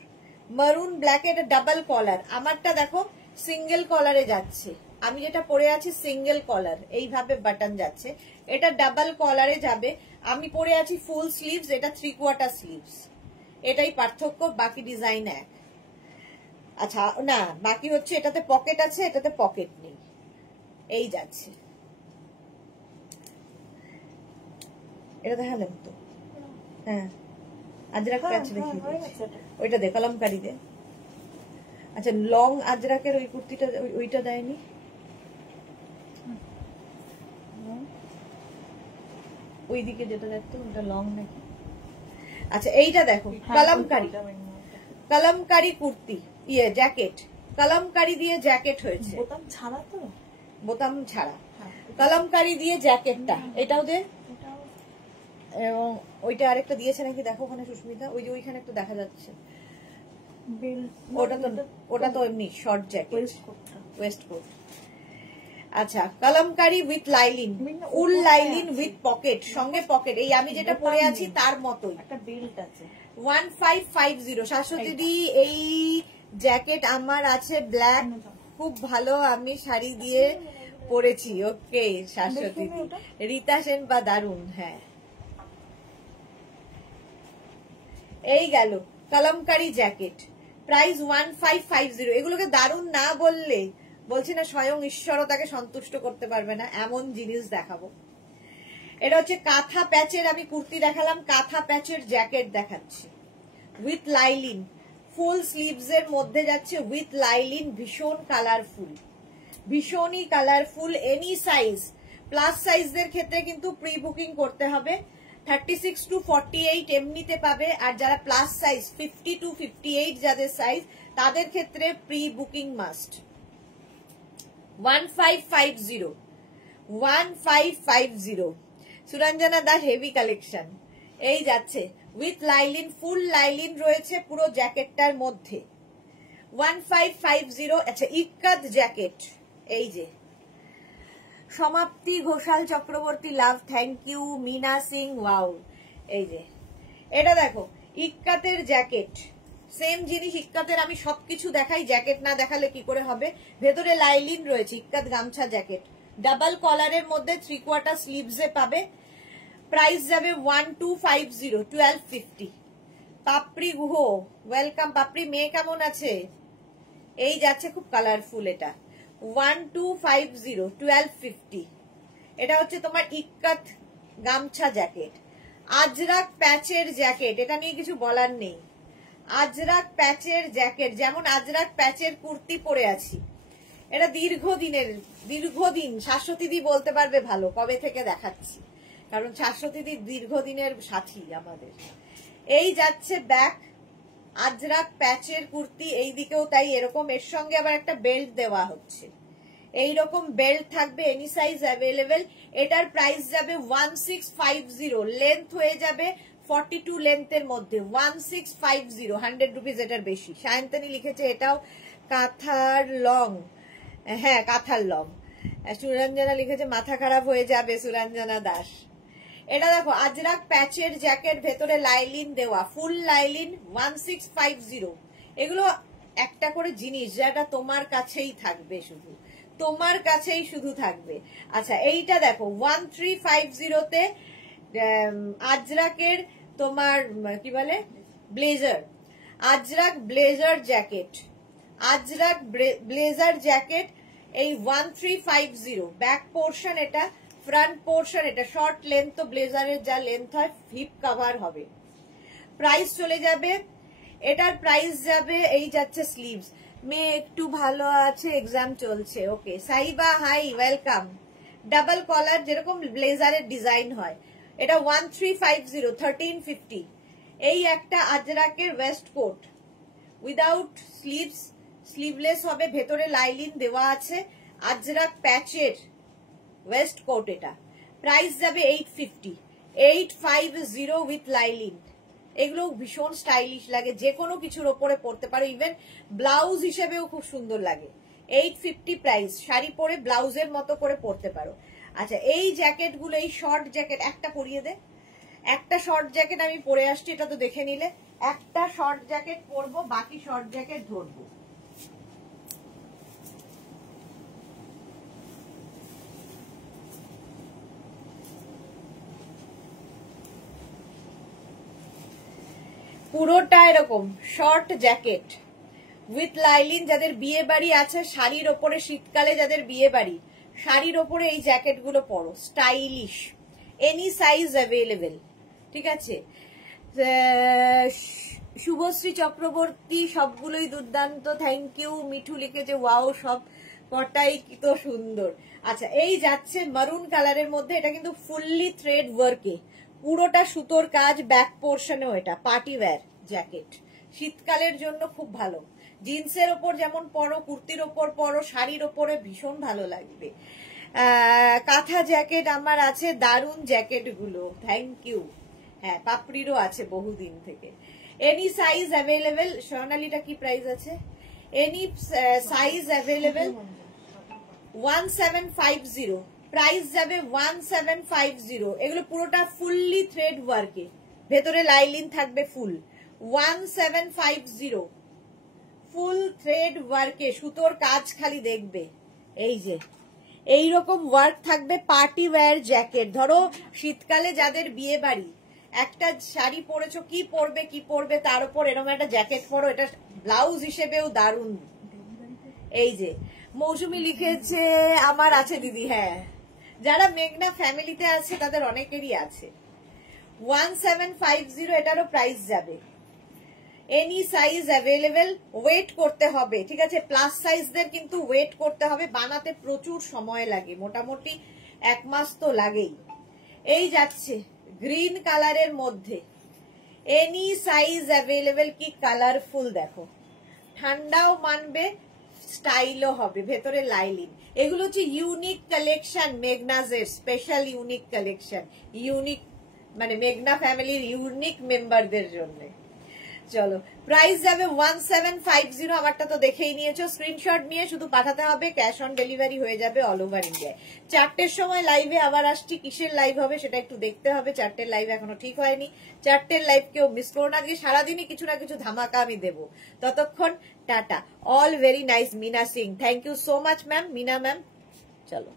মারুন ব্ল্যাক, এটা ডাবল কলার, আমারটা দেখো সিঙ্গেল কলারে যাচ্ছে, আমি যেটা পরে আছি সিঙ্গেল কলার, এইভাবে বাটন যাচ্ছে, এটা ডাবল কলারে যাবে। আমি পরে আছি ফুল স্লিভস, এটা 3/4 স্লিভস, এটাই পার্থক্য, বাকি ডিজাইন এক। আচ্ছা না, বাকি হচ্ছে এটাতে পকেট আছে, এটাতে পকেট নেই, এই যাচ্ছে। এটা দেখালেন তো? হ্যাঁ, আজরাক প্যাচ দেখিয়ে দিচ্ছি, ওইটা দে, কলমকারি দে। আচ্ছা, লং আজরাকের ওই কুর্তিটা, ওইটা দেয়নি, ওইদিকে যেটা দেখতো ওটা লং নাকি? আচ্ছা, এইটা দেখো কলমকারি, কলমকারি কুর্তি, ইয়ে জ্যাকেট, কলমকারি দিয়ে জ্যাকেট হয়েছে, বোতাম ছাড়া তো, বোতাম ছাড়া, কলমকারি দিয়ে জ্যাকেটটা, এটাও দে। এবং ওইটা আরেকটা দিয়েছে নাকি দেখো ওখানে সুস্মিতা, ওই যে ওইখানে একটু দেখা যাচ্ছে, ওটা তো এমনি শর্ট জ্যাকেট, ওয়েস্ট কোট। আচ্ছা, Kalamkari with lining, full lining with pocket, সঙ্গে পকেট, এই আমি যেটা পরে আছি তার মতোই, একটা বেল্ট আছে, 1550। শাশ্বতী দি, এই জ্যাকেট আমার আছে ব্ল্যাক, খুব ভালো, আমি শাড়ি দিয়ে পরেছি। ওকে শাশ্বতী দি, রীতা সেন বা দারুন। হ্যাঁ, এই গেল কলমকারি জ্যাকেট, প্রাইস 1550। এগুলোকে দারুন না বললে, বলছি না স্বয়ং ঈশ্বরও তাকে সন্তুষ্ট করতে পারবে না, এমন জিনিস দেখাবো। এটা হচ্ছে কাঁথা প্যাচের, আমি কুর্তি দেখালাম, কাঁথা প্যাচের জ্যাকেট দেখাচ্ছি উইথ লাইলিন, ফুল স্লিভস এর মধ্যে যাচ্ছে উইথ লাইলিন, ভীষণ কালারফুল, ভীষণই কালারফুল, এনি সাইজ, প্লাস সাইজদের ক্ষেত্রে কিন্তু প্রি বুকিং করতে হবে, 36 to 48 এমনিতে পাবে, আর যারা প্লাস সাইজ 50 to 58 যাদের সাইজ, তাদের ক্ষেত্রে pre booking must. 1550 Suranjana Das heavy collection, এই যাচ্ছে উইথ লাইলিন, ফুল লাইলিন রয়েছে পুরো জ্যাকেটটার মধ্যে, 1550। আচ্ছা, ইক্কাত জ্যাকেট, এই যে Samapti Ghoshal Chakraborty, love, thank you. Meena Singh, wow, এই যে এটা দেখো ইক্কাতের জ্যাকেট, সেম জিনিস, ইক্কাতের আমি সবকিছু দেখাই, জ্যাকেট না দেখালে কি করে হবে। ভেতরে লাইলিন রয়েছে, ইক্কাত গামছা জ্যাকেট, ডাবল কলারের মধ্যে 3/4 স্লিভসে পাবে, প্রাইস যাবে 1250, 1250। পাপড়ি গুহ, ওয়েলকাম পাপড়ি, মেয়ে কেমন আছে? এই যাচ্ছে খুব কালারফুল, এটা 1250, 1250। এটা হচ্ছে তোমার ইক্কাত গামছা জ্যাকেট, আজরাক প্যাচের জ্যাকেট, এটা নিয়ে কিছু বলার নেই, আজরাক প্যাচের জ্যাকেট, যেমন আজরাক প্যাচের কুর্তি পরে আছি, এটা দীর্ঘদিন শাশ্বতীদি বলতে পারবে ভালো কবে থেকে দেখাচ্ছি, কারণ শাশ্বতীদি দীর্ঘদিনের সাথী আমাদের। এই যাচ্ছে ব্যাক, আজরাক প্যাচের কুর্তি, এই দিকেও তাই, এরকম এর সঙ্গে আবার একটা বেল্ট দেওয়া হচ্ছে, এইরকম বেল্ট থাকবে, এনি সাইজ অ্যাভেলেবেল। এটার প্রাইস যাবে 1650, লেন্থ হয়ে যাবে 42 লেন্থের মধ্যে, 1650, 100 রুপিস এটার বেশি। সায়ন্তনী লিখেছে এটাও কাঁথার লং, হ্যাঁ কাঁথার লং। সুরঞ্জনা লিখেছে মাথা খারাপ হয়ে যাবে, সুরঞ্জনা দাস। এটা দেখো আজরাক প্যাচের জ্যাকেট, ভেতরে লাইলিন দেওয়া, ফুল লাইলিন, 1650। এগুলো একটা করে জিনিস যেটা তোমার কাছেই থাকবে, শুধু তোমার কাছেই শুধু থাকবে। আচ্ছা, এইটা দেখো 1350 আজরাকের তোমার কি বলে blazer, Ajrak blazer jacket, Ajrak blazer jacket, এই 1350। ব্যাক পোর্শন এটা, ফ্রন্ট পোর্শন এটা, শর্ট লেন্থ তো ব্লেজারের যা লেন্থ হয়, হিপ কভার হবে। প্রাইস চলে যাবে, এটার প্রাইস যাবে, এই যাচ্ছে স্লিভস, মেয়ে একটু ভালো আছে, এক্সাম চলছে, ওকে। Saiba high, welcome. ডাবল কলার, যেরকম ব্লেজারের ডিজাইন হয়, এটা 1350, 1350। এই একটা আজরাকের waistcoat without sleeves, sleeveless হবে, ভেতরে লাইলিন দেওয়া আছে, আজরাক প্যাচের ওয়েস্ট কোট। এটা প্রাইস যাবে 850, 850 উইথ লাইলিন। এগুলো ভীষণ স্টাইলিশ লাগে, যে কোনো কিছুর ওপরে পরতে পারো, ইভেন ব্লাউজ হিসেবেও খুব সুন্দর লাগে। 850 প্রাইস, শাড়ি পরে ব্লাউজের মতো করে পরতে পারো। আচ্ছা, এই জ্যাকেট গুলো, এই শর্ট জ্যাকেট একটা পরিয়ে দে। একটা শর্ট জ্যাকেট আমি পরে আসছি, এটা তো দেখে নিলে। একটা শর্ট জ্যাকেট পরবো, বাকি শর্ট জ্যাকেট ধরবো। পুরোটা এরকম শর্ট জ্যাকেট উইথ লাইলিন। যাদের বিয়ে বাড়ি আছে, শাড়ির ওপরে শীতকালে যাদের বিয়ে বাড়ি, শাড়ির ওপরে এই জ্যাকেট গুলো পরো, স্টাইলিশ, এনি সাইজ অ্যাভেলেবেল। ঠিক আছে, শুভশ্রী চক্রবর্তী, সবগুলোই দুর্দান্ত, থ্যাংক ইউ। মিঠু লিখেছে ওয়াও, সব কটাই তো সুন্দর। আচ্ছা, এই যাচ্ছে মারুন কালারের মধ্যে, এটা কিন্তু ফুললি থ্রেড ওয়ার্কে, পুরোটা সুতোর কাজ, ব্যাক পোর্শনেও এটা পার্টি ওয়্যার জ্যাকেট, শীতকালের জন্য খুব ভালো। জিন্সের ওপর যেমন পরো, কুর্তির ওপর পরো, শাড়ির ওপরে ভীষণ ভালো লাগবে। কাঁথা জ্যাকেট আমার আছে, দারুন জ্যাকেট গুলো, থ্যাংক ইউ। হ্যাঁ, পাপড়িরও আছে বহুদিন থেকে। Any size available. সোনালিটা কি প্রাইস আছে? এনি সাইজ অ্যাভেলেবেল 1750, প্রাইস যাবে 1750। এগুলো পুরোটা ফুললি থ্রেড ওয়ার্কে, ভেতরে লাইলিন থাকবে ফুল। 1750 ফুল থ্রেড ওয়ার্কে, সুতোর কাজ খালি দেখবে। এই যে এইরকম ওয়ার্ক থাকবে, পার্টি ওয়্যার জ্যাকেট। ধরো শীতকালে যাদের বিয়ে বাড়ি, একটা শাড়ি পরেছো, কি পরবে তার উপর এরকম একটা জ্যাকেট পরো, এটা ব্লাউজ হিসেবেও দারুণ। এই যে মৌসুমি লিখেছে আমার আছে দিদি। হ্যাঁ, যারা মেঘনা ফ্যামিলিতে আছে তাদের অনেকেরই আছে। 1750 এটারও প্রাইস যাবে। এনি সাইজ অ্যাভেলেবেল, ওয়েট করতে হবে। ঠিক আছে, প্লাস সাইজদের কিন্তু ওয়েট করতে হবে, বানাতে প্রচুর সময় লাগে, মোটামুটি 1 মাস তো লাগেই। এই যাচ্ছে গ্রিন কালারের মধ্যে, এনি সাইজ অ্যাভেলেবেল। কি কালারফুল দেখো, ঠান্ডাও মানবে, স্টাইলও হবে, ভেতরে লাইলিন। এগুলো হচ্ছে unique collection, মেঘনাজের special unique collection, unique মানে মেঘনা ফ্যামিলির ইউনিক মেম্বারদের জন্য। চলো, প্রাইস যাবে 1750। আমারটা তো দেখেই নিয়েছো, স্ক্রিনশট নিয়ে শুধু পাঠাতে হবে, ক্যাশ অন ডেলিভারি হয়ে যাবে অল ওভার ইন্ডিয়ায়। 4টের সময় লাইভে আবার আসছি, কিসের লাইভ হবে সেটা একটু দেখতে হবে। 4টের লাইভ এখনো ঠিক হয়নি, 4টের লাইভ কেউ মিস করো না, আজকে সারাদিনই কিছু না কিছু ধামাকা আমি দেবো। ততক্ষণ tata, all very nice. Meena Singh, thank you so much ma'am, Meena ma'am. চলো।